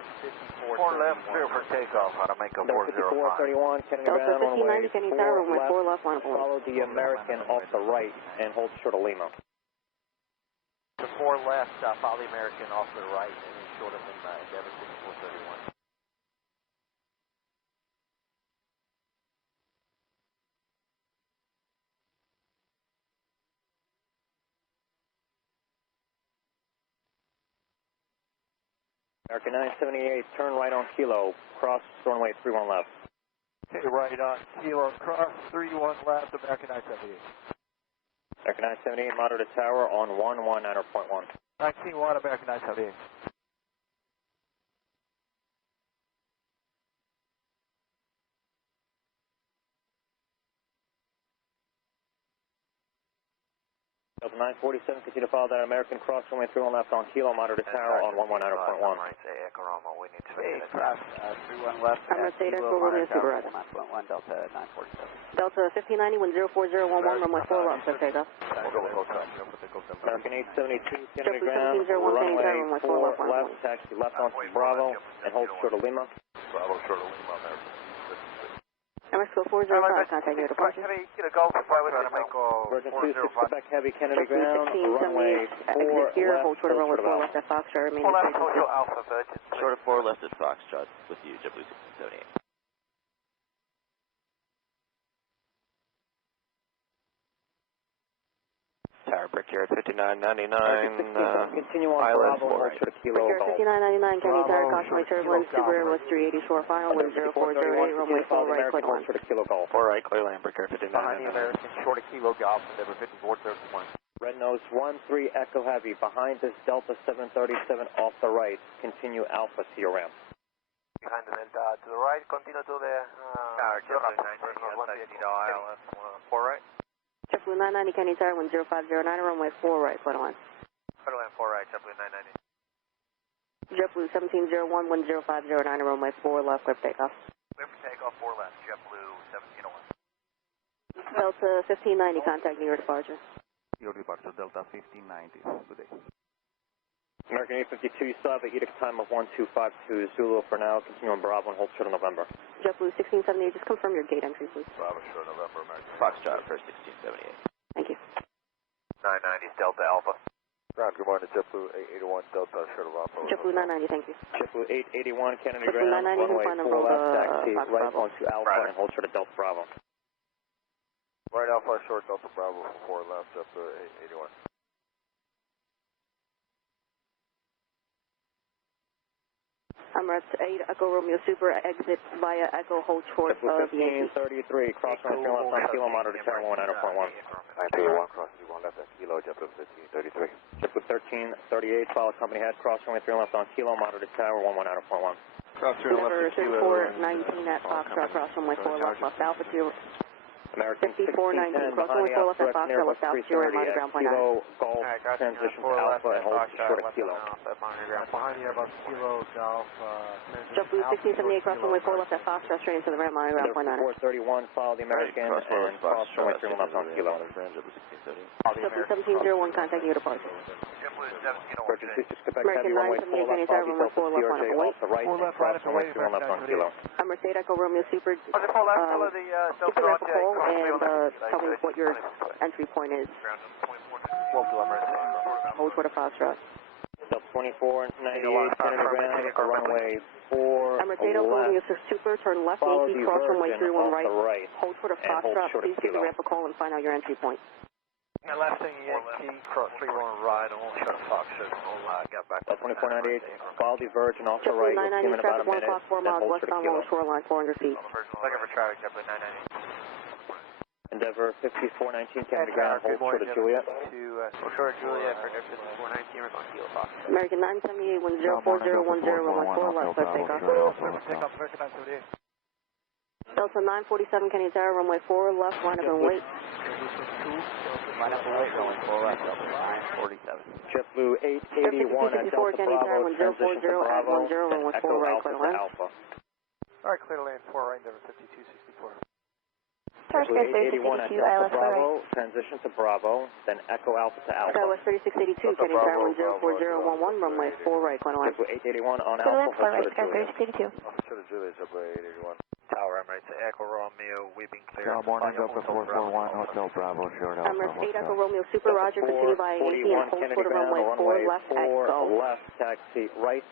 4 left, clear for takeoff, on Mako 405. 5431, Kennedy Delta ground, runway 1590, Kennedy Tower, runway 4 left, line point. follow the American off the right and hold short of Lima. The 4 left, follow the American off to the right, and then short of Lima, Endeavor 5431. American 978, turn right on kilo, cross runway 31 left. Okay, right on Kilo, cross 31 left, American 978. American 978, monitor the tower on 119.1. 19-1, American 978. Delta 947, continue to follow that American cross runway 31 left on kilo, monitor the tower on 119.1. Okay, cross 31 left. Emirates Data, go Romeo Super Red. 1.1, Delta 947. Delta 1590, wind 04011, runway 4 left, okay, go. American 872, Kennedy JetBlue ground, 1701, runway 4 4 left, taxi left onto Bravo, and hold short of Lima. Bravo, short of Lima, American. Air Mexico 405, contact your departure. Can I get a Golf if I was to make Virgin 26, Quebec Heavy, Kennedy JetBlue ground, runway 1678, 4 exit here, left, hold short of runway 4 left at Foxtrot, remaining frequency. Alpha, Virgin. Short of 4 left at Foxtrot with you, JetBlue 1678. Tower Alright, Brickyard 5999, continue on Bravo, hold short of Kilo Golf. Brickyard 5999, Kenny Tower, caution turbulence, Super Airless 380 shore final, wind 0408, runway 4 right, clear line. Short of Kilo Golf. 4 right, clear line, Brickyard 5999. Behind the American, short of Kilo Golf, Endeavor 5431. Red nose 13 Echo Heavy, behind this Delta 737 off the right, continue Alpha to your ramp. Behind the Delta to the right, continue to the JetBlue 990, ILS 4 right. JetBlue 990, Kenny Tower, wind 0509, runway 4 right, clear line. Clear line 4 right, JetBlue 990. JetBlue 1701, wind 0509, runway 4 left, clear for takeoff. Clear for takeoff 4 left, JetBlue 1701. Delta 1590, contact your departure. Your departure, Delta 1590. Good day. American 852, you still have an edict time of 1252 Zulu for now. Continue on Bravo and hold short of November. JetBlue 1678, just confirm your gate entry, please. Bravo short November, American. Foxtrot for 1678. Thank you. 990 Delta Alpha. Ground, good morning, JetBlue 881 Delta short of Alpha. JetBlue 990, thank you. JetBlue 881, Kennedy JetBlue ground, 990, runway find 4 left, taxi Fox right Bravo. onto Alpha and hold short of Delta Bravo. Right Alpha short Delta Bravo 4 left, JetBlue 881. Emirates 8, Echo Romeo Super, exit via Echo, hold short of the Yankee. 1533, cross runway 3 left on Kilo, monitor tower 190.1. 931, cross 31 left at Kilo, JetBlue 1533. JetBlue 1338, follow company head, cross runway 3 left on Kilo, monitor tower 110.1. Cross 3 left Number at Kilo. 3419 at Foxtrot, cross runway 4 left, left Alpha 2. American 5419, cross runway 4 left at Foxtrot, left Alpha 0, monitor ground point 9. Kilo, Golf, transition to Alpha and hold short of Kilo. Behind you about Kilo Golf, JetBlue 1678, cross runway 4 left at Foxtrot, straight into the ramp, monitor ground point 9. 431, follow the American and cross runway 3 left on Kilo. JetBlue 1701, contact your departure. JetBlue 1701. Emergency 6 Quebec American Heavy, runway 4 978, left, Kenny follow Tower, the runway 4 left, CRJ wait. off the right, and cross runway 3 left on Kilo. Emirates 8, Echo Romeo Super, Was it 4 left, follow the give Delta the ramp a call cross 3 and left. tell me what your entry point is. Well, to Emirates 8. Hold short of Foxtrot. Delta 2498, Kennedy ground, runway 4 Emirates 8, Echo Romeo Super, turn left, follow Yankee, the cross runway Virgin 31 off right. the right, Hold short of and hold Foxtrot, short of please give the Kilo. ramp a call and find out your entry point. And last thing, Yankee, cross 31 right, and we'll shut a Fox, so we'll get back. Delta 2498, follow the Virgin off the right, you'll see him in about a minute, traffic 1 o'clock, 4 then miles hold west short of on Kilo. Long Shoreline, 400 feet. Looking for traffic, JetBlue 990. Endeavor 5419, Kennedy ground, hold short of Juliet. Hold short of Juliet for Endeavor 5419, we're going Kilo Fox. American 978, 104010, runway 4 left, clear takeoff. Takeoff, American 978. Delta 947, Kenny Tower, runway 4 left, line up and wait. Line up and wait, going 4 left, Delta 947. JetBlue 881 at Delta Kenny Tower, Bravo, transition to 040 at Bravo, 10, then runway 4 Echo right, Alpha clear to line. Alpha. Alright, clear to land 4 right, Endeavor 5264. JetBlue 881 at Delta Bravo, transition to Bravo, then Echo Alpha to Alpha. Skywest 3682, Kenny Tower, 04011, runway 4 right, clear line. JetBlue 881 on Alpha, hold short of Juliet. 3682. Short of Juliet, JetBlue 881. Tower, Emirates Echo Romeo, we've been cleared. Good morning, Delta 441, Hotel Bravo, short Alpha. Emirates 8, Echo Romeo Super, Roger, continue by Yankee and hold short of runway 4 left at 4 Golf. left, taxi right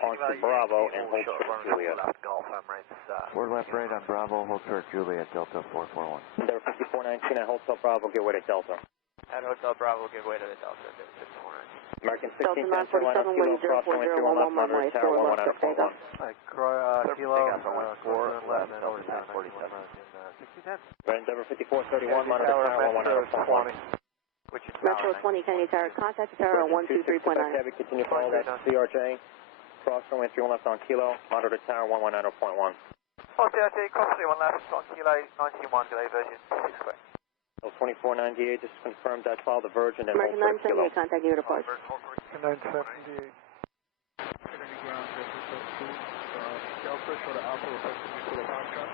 onto Bravo and hold short of Juliet. Golf, Emirates. 4 left right on Bravo, hold short Juliet, Delta 441. Endeavor 5419 at Hotel Bravo, get way to Delta. At Hotel Bravo, give way to the Delta, Endeavor 5419. American Delta 1610, line up 947, Kilo, wind cross runway 3 left, monitor tower 110.1. Kilo, 4 left, Delta 947. Right, Endeavor 5431, monitor tower 110.1. Metro 20, Kennedy Tower, contact the tower on 123.9. Heavy, continue follow that CRJ, cross runway 3 left on Kilo, monitor tower 110.1. CRJ, cross 31 left on Kilo 91, delay version 6 way. 2498, just confirm that follow the Virgin and hold American short of Kilo. 978, contact your departure. 978. Kennedy ground, Delta, short of Alpha, requesting me for the Foxtrot.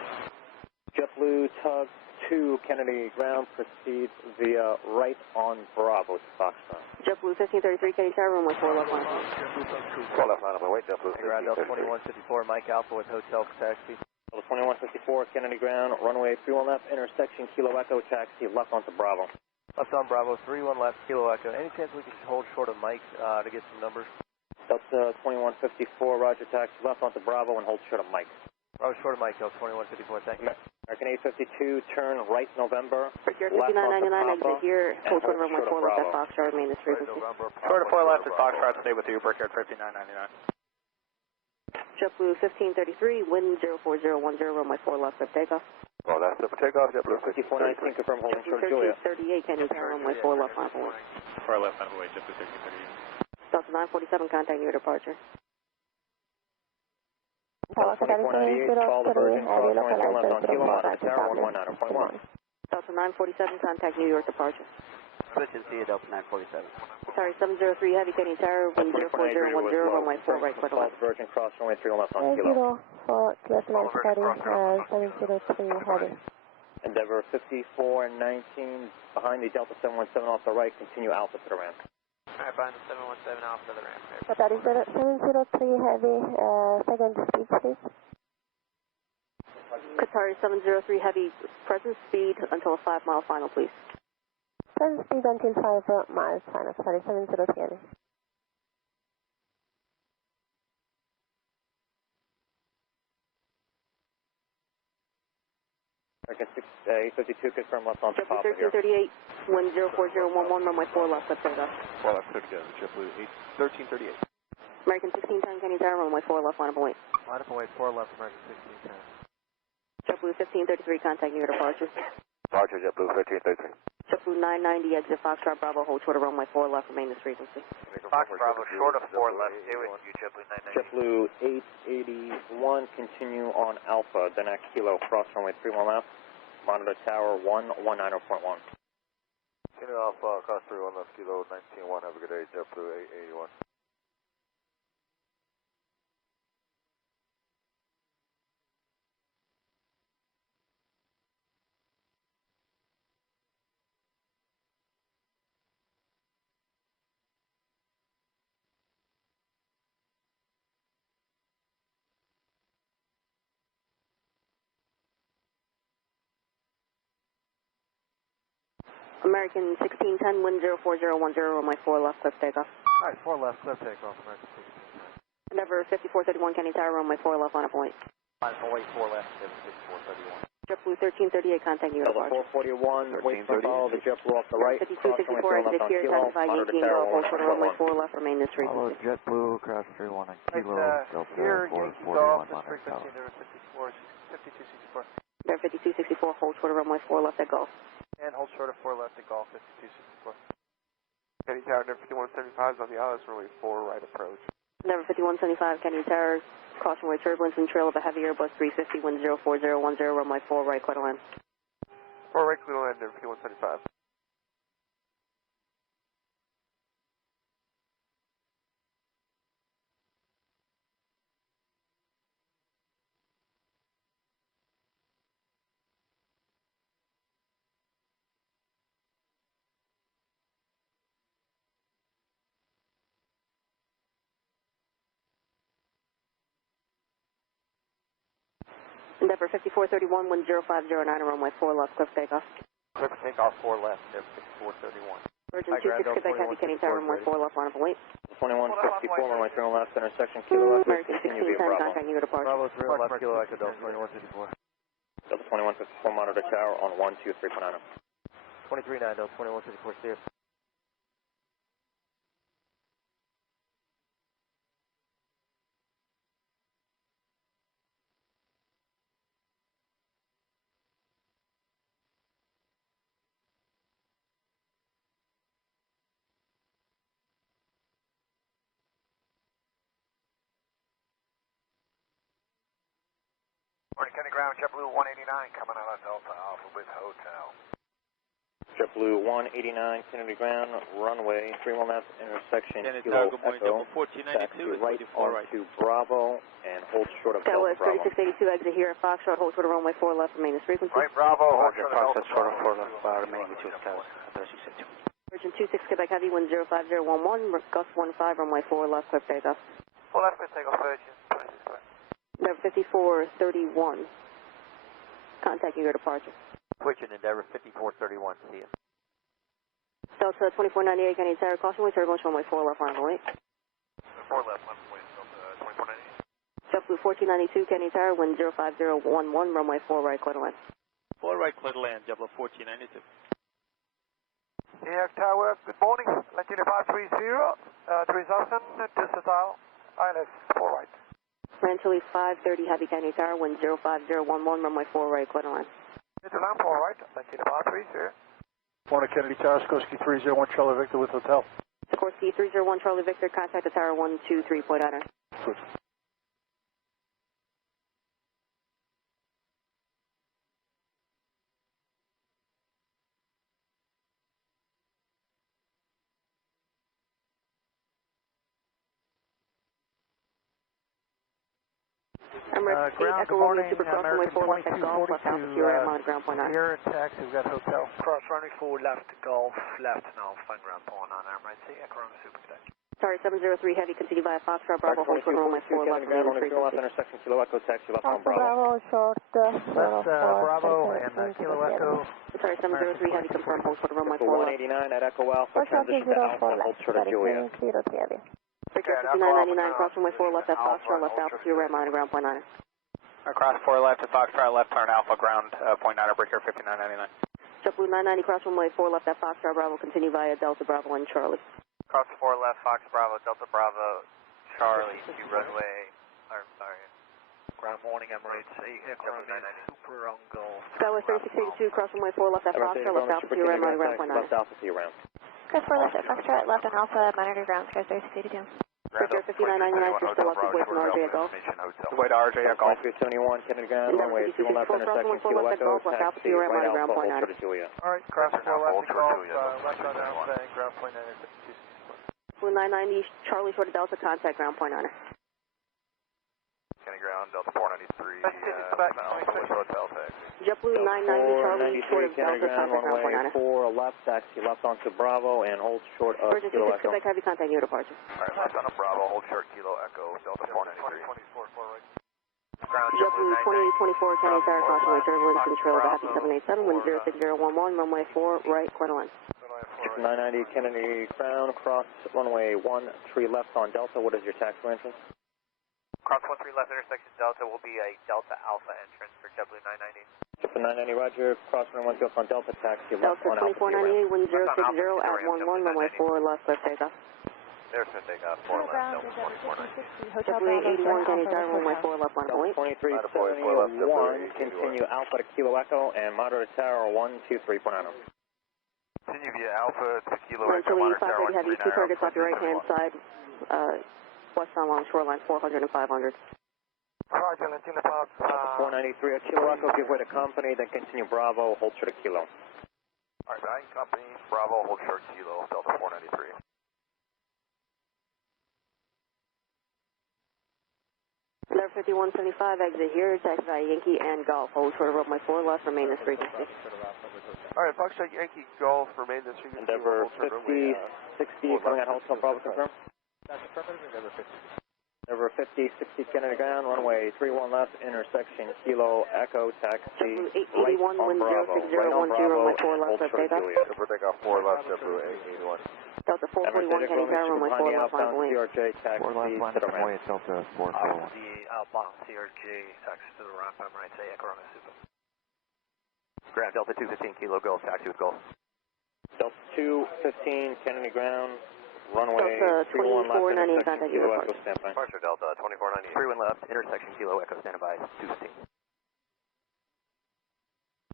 JetBlue Tug 2, Kennedy ground, proceeds via right on Bravo to Foxtrot. JetBlue 1533, Kennedy Tower, runway 4 left line. JetBlue Tug 2. 4 left line up and wait, JetBlue Ground Delta 1533. 2154, Mike Alpha with Hotel for taxi. Delta 2154, Kennedy ground, runway 31 left, intersection Kilo Echo, taxi left onto Bravo. Left on Bravo, 31 left, Kilo Echo. Any chance we could hold short of Mike to get some numbers? Delta 2154, roger, taxi left onto Bravo and hold short of Mike. Bravo short of Mike, Delta 2154, thank you. American 852, turn right November. Brickyard 5999, exit here, hold short of runway 4 left at Foxtrot, remain this frequency. Short of 4 left at Foxtrot, stay with you, Brickyard 5999. JetBlue 1533, wind 04010, runway 4 left at takeoff. Oh, that's it for takeoff, JetBlue 5419, confirm holding short of Julia. 1338, can you turn runway 4 left on board? 4 left on the way, JetBlue 1338. Delta 947, contact your departure. Delta 2498, call the Virgin, cross 23 left on kilo, monitor tower 119.1. Delta 947, contact New York departure. Switches to Delta 947. Sorry, 703 Heavy, Kenny Tower, wind 04010, runway 4 right, quarter Call left. the Virgin, cross 23 left on kilo. For Delta 940, 703 Heavy. Endeavor 5419, behind the Delta 717 off the right, continue alpha to the ramp. Alright, behind the 717 off to the ramp. That is 703 Heavy, second speed, please. Qatari 703 Heavy, present speed until a 5-mile final, please. Present speed until 5 miles final, sorry, 703 Heavy. American 852, confirm left on top JetBlue 1338, wind 04011, runway 4 left at takeoff. 4 left, good to go, JetBlue 1338. American 1610, Kenny Tower, runway 4 left, line up and wait. Line up and wait, 4 left, American 1610. JetBlue 1533, contact New York departure. Departure, JetBlue 1333. JetBlue 990, exit Foxtrot Bravo, hold short of runway 4 left, remain this frequency. Fox Bravo, short of 4 left, stay with you, JetBlue 990. JetBlue 881, continue on Alpha, then at Kilo, cross runway 31 left, monitor tower 119.1. Continue off, cross 31 left, Kilo 19-1, have a good day, JetBlue 881. American 1610, wind 04010, runway 4 left, cliff takeoff. Alright, 4 left, cliff takeoff, American 1610. Endeavor 5431, Kenny Tower, runway 4 left, line up and wait. Line up and wait, 4 left, 5431. JetBlue 1338, contact New York Delta departure. 441, wait for follow the JetBlue off the right, cross 5264, runway 31 exit left on here, Kilo, taxify monitor Yankee tower Golf, hold short of runway 4 119.1. left, remain this frequency. JetBlue, cross 31 and Kilo, Delta Here, Yankee 441 Golf, on this our frequency, tower. Endeavor 5264. Endeavor 5264, hold short of runway 4 left at Golf. And hold short of 4 left at Golf, 5264. Kenny Tower, Endeavor 5175 is on the ILS, runway 4 right approach. Endeavor 5175, Kenny Tower, caution way turbulence and trail of a heavy Airbus 350, wind 04010, runway 4 right, quarter line. 4 right, clear land, Endeavor 5175. Endeavor 5431, wind 0509, runway 4 left, cliff takeoff. Cliff takeoff, 4 left, Endeavor 5431. Virgin 26 Quebec Heavy, Kenny Tower, runway 4 left, line up and wait. 2154, runway 3 left, intersection, Kilo, American continue via 1610, Bravo. contact New York departure. Bravo 3 left, Kilo, Echo Delta 2154. Delta 2154, monitor tower on 123.9. 23.9, Delta 2154, steer. Morning, Kenny Ground, JetBlue 189, coming out of Delta Alpha with Hotel. JetBlue 189, Kennedy Ground, runway 31 left, intersection, Kennedy Kilo, Tower, good morning, Echo, double 1492, taxi it's right 44 right. onto Bravo, and hold short of That Delta was Bravo. 3682, exit here at Foxtrot, hold short of runway 4 left, remain this frequency. Right, Bravo, hold Roger, short of process Delta short of Bravo. 4 left, remaining between cars, 3682. Virgin 26 Quebec Heavy, wind 05011, gust 15, runway 4 left, cliff takeoff. 4 left, cliff takeoff, Virgin 26. Endeavor 5431, contact your departure. Switching Endeavor 5431, see ya. Delta 2498, Kenny Tower, caution way turbulence, runway 4 left, line up and wait. 4 left, left, wait, Delta 2498. JetBlue 1492, Kenny Tower, wind 05011, runway 4 right, quarter line. 4 right, clear to land, JetBlue 1492. New York Tower, good morning. Latino 530, 3000, this is ILS 4 right. Ranchily 530 Heavy County Tower, 105011, runway 4 right, clear to land. It's a land 4 right, Latino 530. Morning, Kennedy Tower, Sikorsky 301 Charlie Victor with hotel. Sikorsky 301 Charlie Victor, contact the tower 123.9. Good. Ground, good morning, American 2242, Sierra taxi, we've got hotel. Cross runway 4 left, Golf, left now, find ground point on Emirates, Economic Super Cadet. Sorry, 703 Heavy, continue via Foxtrot, Bravo, hold short runway 4 left, ground, left intersection, Kilo Echo, taxi left on Bravo. Bravo, short, Left Bravo and Kilo Echo. Sorry, 703 Heavy, confirm, hold short runway 4 left. 189 at Echo Alpha, transition to Alpha, hold short of Julia. Victor 5999, cross runway 4 left at Foxtrot, left altitude, right monitor, ground point 9. Across 4 left at Foxtrot, left turn Alpha, ground, point 9, breaker 5999. JetBlue 990, cross runway 4 left at Foxtrot, Bravo, continue via Delta, Bravo, and Charlie. Cross 4 left, Fox Bravo, Delta Bravo, Charlie to runway, Ground morning, Emirates, Economic Super on Golf. Skyway 3682, cross runway 4 left at Foxtrot, left altitude, right monitor, ground point 9. Left Alpha, see you around. Cross 4 left at Foxtrot, left on Alpha, monitor ground, Sky 3682. Victor 5999, you're still up to wait from RJ at Golf. Wait, RJ at Golf. 371, Kennedy ground, runway 3 left intersection, Kilo Echo, taxi right Alpha, hold short of Julia. Alright, cross 4 left at Golf, left on Alpha, and ground point 9 is 52. Blue 990, Charlie short of Delta, contact ground point 9. Kenny ground, Delta 493, hotel taxi. JetBlue 990, Charlie short of Delta, contact ground point 9. 4 left, taxi left onto Bravo, and hold short of Emergency Kilo 6 Echo. Quebec Heavy, contact your departure. Alright, left on a Bravo, hold short Kilo Echo, Delta 493. 24, 4 right. Ground, JetBlue 2824, County Tower, cross runway turbulence control of the Happy 787, wind 06011, runway 4 right, clear to land. 990 Kennedy ground, cross runway 13 left on Delta. What is your taxi entrance? Cross 13 left intersection Delta will be a Delta Alpha entrance for JetBlue 990. JetBlue 990, roger. Cross runway 10 on Delta, taxi left Delta on Alpha. 2498, wind 060 at 11, runway 4 left, clear takeoff. There's going to take off 4 left, Delta 2490. JetBlue 81, County Tower, runway 4 left, 108. 2371, continue Alpha to Kilo Echo, and moderate tower 123.9. Continue via Alpha to Kilo Echo, Ranchily monitor tower 530 Heavy, 2 targets off your right hand side, westbound along shoreline 400 and 500. Roger, Latino Fox. 493 at Kilo Echo, give way to company, then continue Bravo, hold short of Kilo. Alright, 9 company, Bravo, hold short Kilo, Delta 493. Letter 5175, exit here, taxi by Yankee and Golf, hold short of runway 4 left, remain this frequency. Alright, Foxtrot Yankee Golf, remain this frequency. Endeavor 50, 60, coming out Hotel Bravo, confirm. That's affirmative, Endeavor 50. Endeavor 50, 60 Kennedy ground, runway 31 left, intersection Kilo Echo, taxi right 81, on wind Bravo, 060, right on Bravo, runway 4 and left, hold short of takeoff. Julia. Super takeoff 4 left, JetBlue 881. Delta 441, County Tower, runway 4 left, line point. CRJ, taxi to the ramp. Delta 441. Outbound CRJ, taxi to the ramp, Emirates, Economic Super. Ground, Delta 215, Kilo Golf, taxi with Golf. Delta 215, Kennedy ground, runway Delta 31 left, 2498, intersection contact Kilo your Echo, standby. Departure Delta 2498. 31 left, intersection Kilo Echo, standby, 215.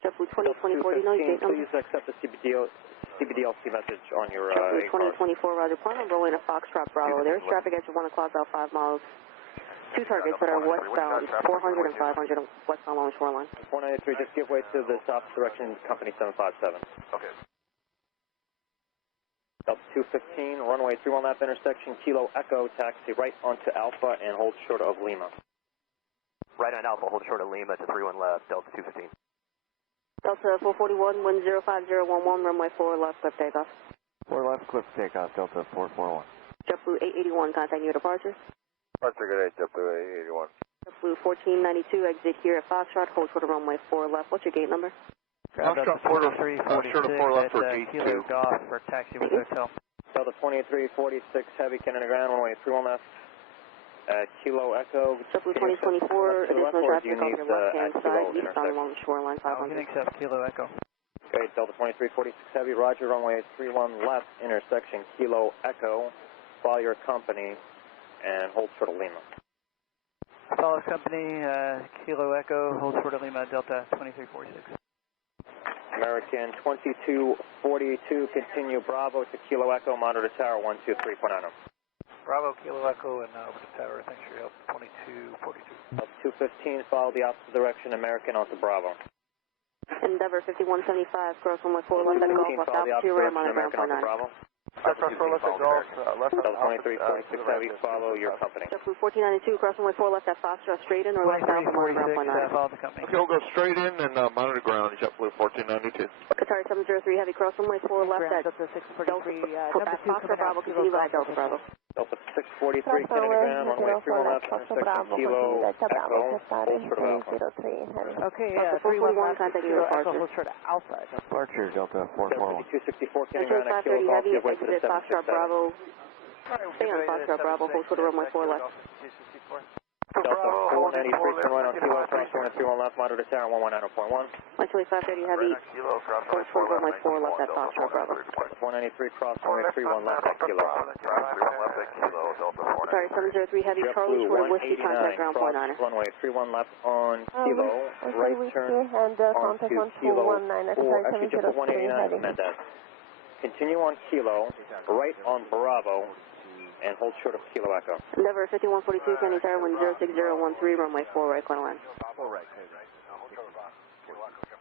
JetBlue 2024, do you know your gate number? Please accept the CBDLC message on your JetBlue 2024, roger. Plan on rolling a Foxtrot Bravo. There's traffic at your 1 o'clock, about 5 miles. 2 targets that are westbound, 400 and 500 westbound along shoreline. 493, just give way to the south direction, company 757. Okay. Delta 215, runway 31 left intersection, Kilo Echo, taxi right onto Alpha and hold short of Lima. Right on Alpha, hold short of Lima to 31 left, Delta 215. Delta 441, wind 05011, runway 4 left, cliff takeoff. 4 left, cliff takeoff, Delta 441. JetBlue 881, contacting your departure. Departure good day, JetBlue 881. JetBlue 1492, exit here at Foxtrot, hold short of runway 4 left. What's your gate number? Foxtrot 403, short of 4 left for G2. Kilo Golf for taxi with hotel. Delta 2346, heavy Kennedy ground, runway 31 left. Kilo Echo. JetBlue 2024, additional traffic on your left-hand side, eastbound along the shoreline, 500. Getting accept Kilo Echo. Okay, Delta 2346 Heavy, roger, runway 31 left, intersection Kilo Echo. Follow your company and hold short of Lima. Follow company, Kilo Echo, hold short of Lima, Delta 2346. American 2242, continue Bravo to Kilo Echo, monitor tower 123.9. Bravo, Kilo Echo, and over to tower. Thanks for your help. 2242. Up 215, follow the opposite direction, American onto Bravo. Endeavor 5175, cross runway 4 left at Golf, left altitude, ram on ground point 9. Bravo. Cross 4 left at Golf, left Delta 2346 Heavy, follow your company. JetBlue 1492, cross runway 4 left at Foxtrot, straight in or left out, monitor ground point 9. Follow the company. Okay, we'll go straight in and monitor ground, JetBlue 1492. Qatari 703 Heavy, cross runway 4 left at Delta Foxtrot Bravo, continue by Delta Bravo. Delta 643, Kennedy ground, runway 31 left, intersection Kilo Echo, hold short of Alpha. Okay, Delta 441, contact your departure. Hold short of Alpha. Departure, Delta 441. 264, Kennedy ground at Kilo 530 Golf, Heavy, give way to the exit Foxtrot 767. Bravo. Stay on Foxtrot Bravo, hold short of runway 4 left. Delta 493, turn right on Kilo, cross runway 31 left, monitor tower 119.1. 530 Heavy, hold short of runway 4 left at Foxtrot Bravo. 493, cross runway 31 left at Kilo. Sorry, 703 Heavy, Charlie, short of Whiskey, contact ground point 9. Runway 31 left on Kilo, right turn onto Kilo 4, actually just 189 Mendez. Continue on Kilo, right on Bravo, and hold short of Kilo Echo. Endeavor 5142, Kennedy Tower, wind 06013, runway 4 right, corner line.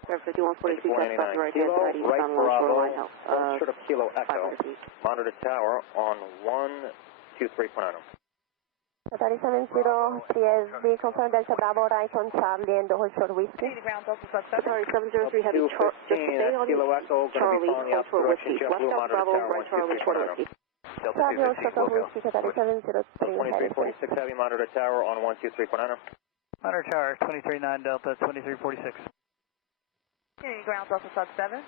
Endeavor 5142, touch stop right hand side, eastbound along shoreline, hold short of Kilo Echo, monitor tower on 123.9. Qatari 70, PSV, confirm Delta Bravo, right on Charlie and hold short Whiskey. Qatari 703 Heavy, just stay on Charlie, hold short Whiskey. Left out Bravo, right Charlie, short Whiskey. Bravo, short of Whiskey, Qatari 703 Heavy. 2346 Heavy, monitor tower on 123.9. Monitor tower 239 Delta 2346. Okay, ground Delta sub 7.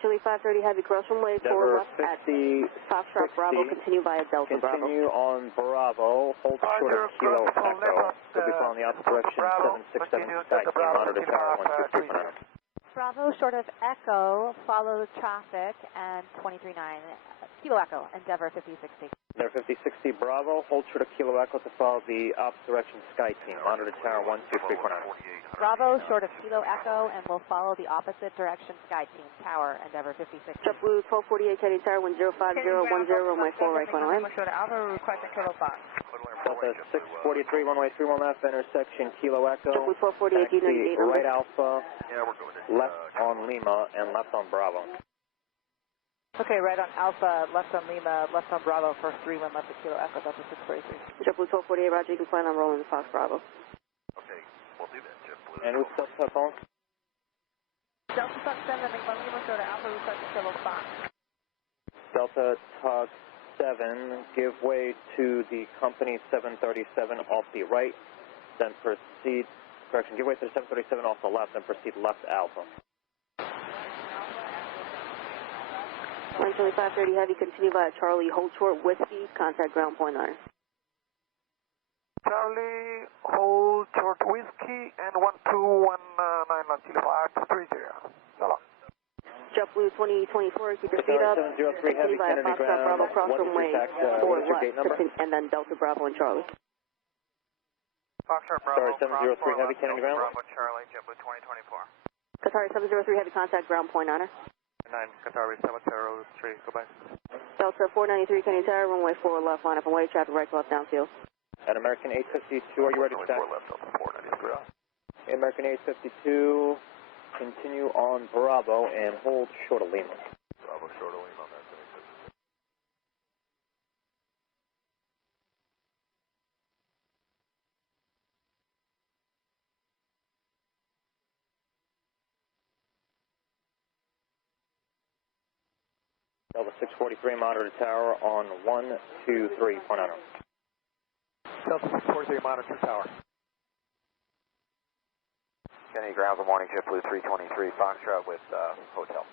Chile 530 Heavy, cross runway 4 left at Foxtrot Bravo, continue via Delta Bravo. Continue on Bravo, hold short of Kilo Echo. Could be following the opposite direction, 767 Sky, monitor tower 123.9. Bravo, short of Echo, follow traffic, and 239 Kilo Echo, Endeavor 5060. Endeavor 5060 Bravo, hold short of Kilo Echo to follow the opposite direction Sky Team, monitor tower 123.9. Bravo, short of Kilo Echo, and will follow the opposite direction Sky Team, tower, Endeavor 5060. JetBlue 1248, Kennedy Tower, wind 05010, runway 4 right, corner line. Short of Alpha, request Kilo Fox. Delta 643, runway 31 left, intersection Kilo Echo. JetBlue 1248, taxi right Alpha, left on Lima, and left on Bravo. Okay, right on Alpha, left on Lima, left on Bravo, first 31 left at Kilo Echo, Delta 643. JetBlue 1248, roger, you can plan on rolling the Fox Bravo. Okay, we'll do that, JetBlue. And who's Delta phone? Delta Fox 7, Lima, short of Alpha, request Kilo Fox. Delta Tug 7, give way to the company 737 off the right, then proceed, correction, give way to the 737 off the left, then proceed left Alpha. Chile 530 Heavy, continue via Charlie, hold short Whiskey, contact ground point 9. Charlie, hold short Whiskey, and 1219 Kilo 530. So long. JetBlue 2024, keep your feet up. 703 Heavy, via Kennedy Foxtrot ground. Bravo, cross What is runway your tax, 4 what is your left, gate number? and then Delta Bravo and Charlie. Foxtrot Bravo, Sorry, 703 Heavy, Kennedy ground. Bravo, Charlie, JetBlue 2024. Qatari 703 Heavy, contact ground point 9er. 9, Qatari 703, go back. Delta 493 Kennedy Tower, runway 4 left, line up and wait, traffic right, left, downfield. At American 852, are you ready to tax? 4 left, Delta 493. American 852, continue on Bravo and hold short of Lima. Bravo, short of Lima, American 852. Delta 643, monitor tower on 123.9. Delta 643, monitor tower. Kennedy ground, good morning, JetBlue 323, Foxtrot with hotel.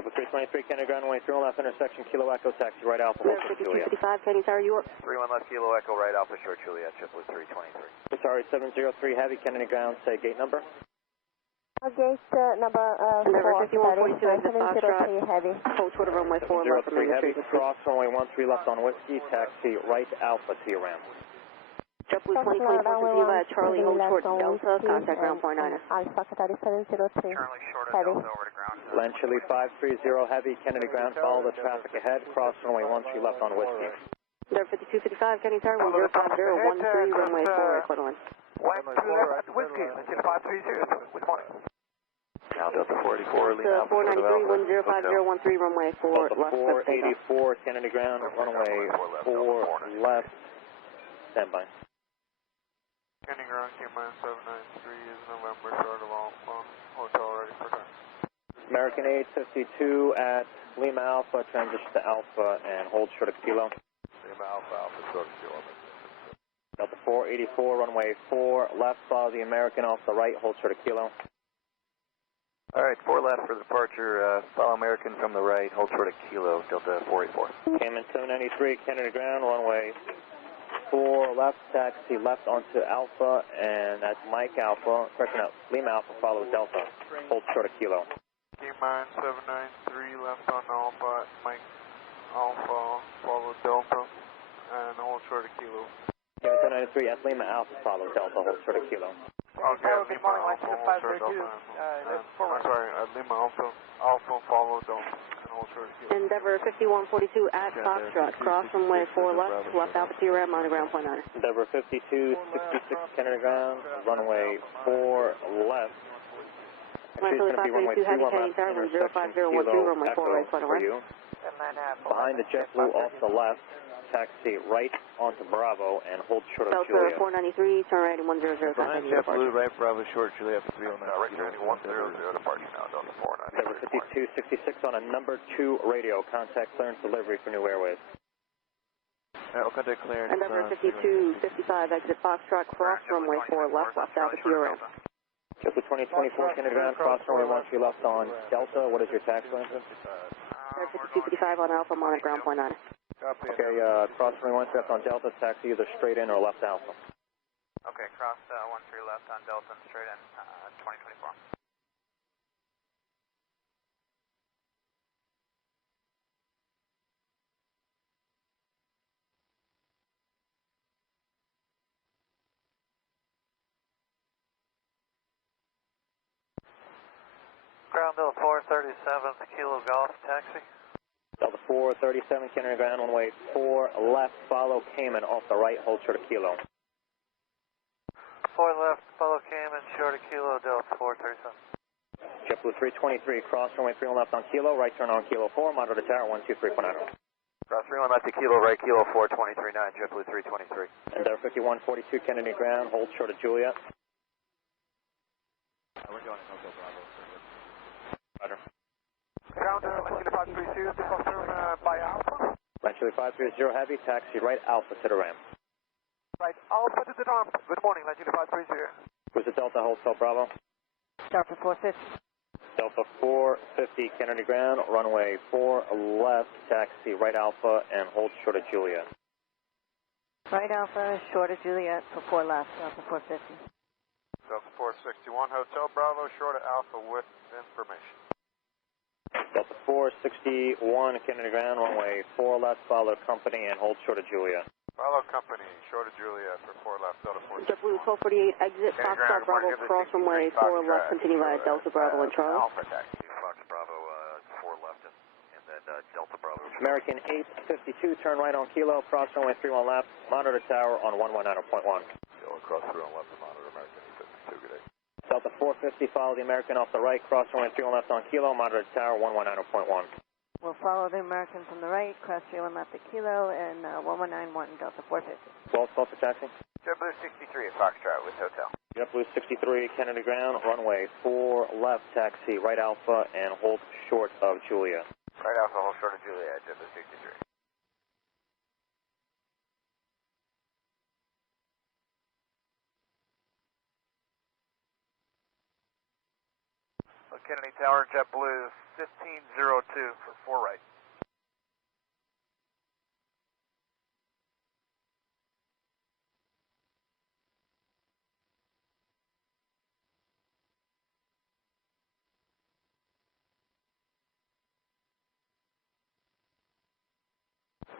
JetBlue 323, Kennedy ground, runway 31 left intersection, Kilo Echo, taxi right Alpha, hold short Juliet. 5255, Kennedy Tower, York. 31 left Kilo Echo, right Alpha, short Juliet, JetBlue 323. Sorry, 703 Heavy, Kennedy ground, say gate number. Gate number 4, 5142, exit 703 Heavy. Hold short of runway 4 left from 03 Heavy, Militaries. cross runway 13 left on Whiskey, taxi right Alpha to your ramp. JetBlue 2024 via Charlie, hold short Delta, contact ground 49er. Alpha Qatar 703. Currently short of Heavy. Delta over to ground. Land Chili 530 Heavy, Kennedy ground, follow the traffic ahead, cross runway 13 left on Whiskey. There 5255, Kennedy Tower, 105013, runway 4, equivalent. 1 left at Whiskey, Chili 530, good morning. Now Delta 484, lead Delta Alpha, 493, 105013, runway 4, Delta left. 484, Kennedy ground, runway 4 left, standby. Kennedy ground, K-minus 793 is November, short of Alpha, hotel ready for time. American 852 at Lima Alpha, transition to Alpha and hold short of Kilo. Lima Alpha, Alpha, short of Kilo. Delta 484, runway 4 left, follow the American off the right, hold short of Kilo. Alright, 4 left for departure, follow American from the right, hold short of Kilo, Delta 484. Cayman 793, Kennedy ground, runway 4 left, taxi left onto Alpha, and that's Mike Alpha, correction out, Lima Alpha follows Delta, hold short of Kilo. K-minus 793, left on Alpha, Mike Alpha, follow Delta, and hold short of Kilo. Cayman 793 at Lima Alpha follows Delta, hold short of Kilo. Okay, Lima Alpha, hold short of Delta, I'm sorry, Lima Alpha, Alpha, follow Delta, and hold short of Kilo. Endeavor 5142 at Foxtrot, cross runway 4 left, left Alpha to your ramp, on the ground 49er. Endeavor 5266 Kennedy ground, runway 4 left. Actually, it's going to be runway 2 heavy, Kennedy Tower, 05012, runway 4 right, final right. Behind the JetBlue off the left, taxi right onto Bravo and hold short of Delta Juliet. 493, turn right at 100, Behind JetBlue, right Bravo, short Juliet for 309. Right, Juliet 100, departure now, Delta 490. Endeavor 5266 on a number 2 radio, contact clearance delivery for New Airways. Alright, contact clearance. Endeavor 5255, exit Foxtrot, cross runway 4 left, left Alpha to your ramp. JetBlue 2024, Kennedy ground, cross runway 13 left on Delta. What is your tax arrangement? 5255 on Alpha, on the ground 49er. Okay, cross runway 13 left on Delta, taxi either straight in or left Alpha. Okay, cross 13 left on Delta and straight in 2024. Ground Delta 437, Kilo Golf, taxi. Delta 437, Kennedy ground, runway 4 left, follow Cayman off the right, hold short of Kilo. 4 left, follow Cayman, short of Kilo, Delta 437. JetBlue 323, cross runway 31 left on Kilo, right turn on Kilo 4, monitor the tower 123.9. Cross 31 left to Kilo, right Kilo 4239, JetBlue 323. Endeavor 5142, Kennedy ground, hold short of Juliet. We're going to Hotel Bravo. Roger. Ground Chili 532, confirm by Alpha. Chili 530 Heavy, taxi right Alpha to the ramp. Right, Alpha to the ramp. Good morning, Chili 530. Who's the Delta Hotel Bravo? Delta 450. Delta 450, Kennedy ground, runway 4 left, taxi right Alpha and hold short of Juliet. Right Alpha, short of Juliet for 4 left, Delta 450. Delta 461, Hotel Bravo, short of Alpha with information. Delta 461, Kennedy ground, runway 4 left, follow company and hold short of Juliet. Follow company, short of Juliet for 4 left, Delta 461. JetBlue 1248, exit Foxtrot Bravo, cross runway 4 left, continue via Delta Bravo and Charlie. Alpha taxi, Fox Bravo, 4 left, and then Delta Bravo. American 852, turn right on Kilo, cross runway 31 left, monitor tower on 119.1. Kilo, cross 31 left to monitor American 852, good day. Delta 450, follow the American off the right, cross runway 31 left on Kilo, monitor tower 119.1. We'll follow the American from the right, cross 31 left at Kilo, and 1191 Delta 450. 12 for taxi. JetBlue 63 at Foxtrot with hotel. JetBlue 63, Kennedy ground, runway 4 left, taxi right Alpha and hold short of Juliet. Right Alpha, hold short of Juliet, JetBlue 63. Kennedy Tower, JetBlue 1502 for 4 right.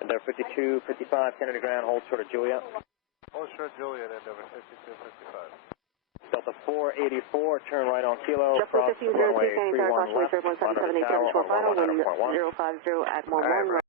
There 5255, Kennedy ground, hold short of Juliet. Hold short Juliet, end over 5255. Delta 484, turn right on Kilo, JetBlue cross 1502, runway Standing 31 Tower, left, Caution, 177, monitor tower, 1050 at 11050 1. at 11.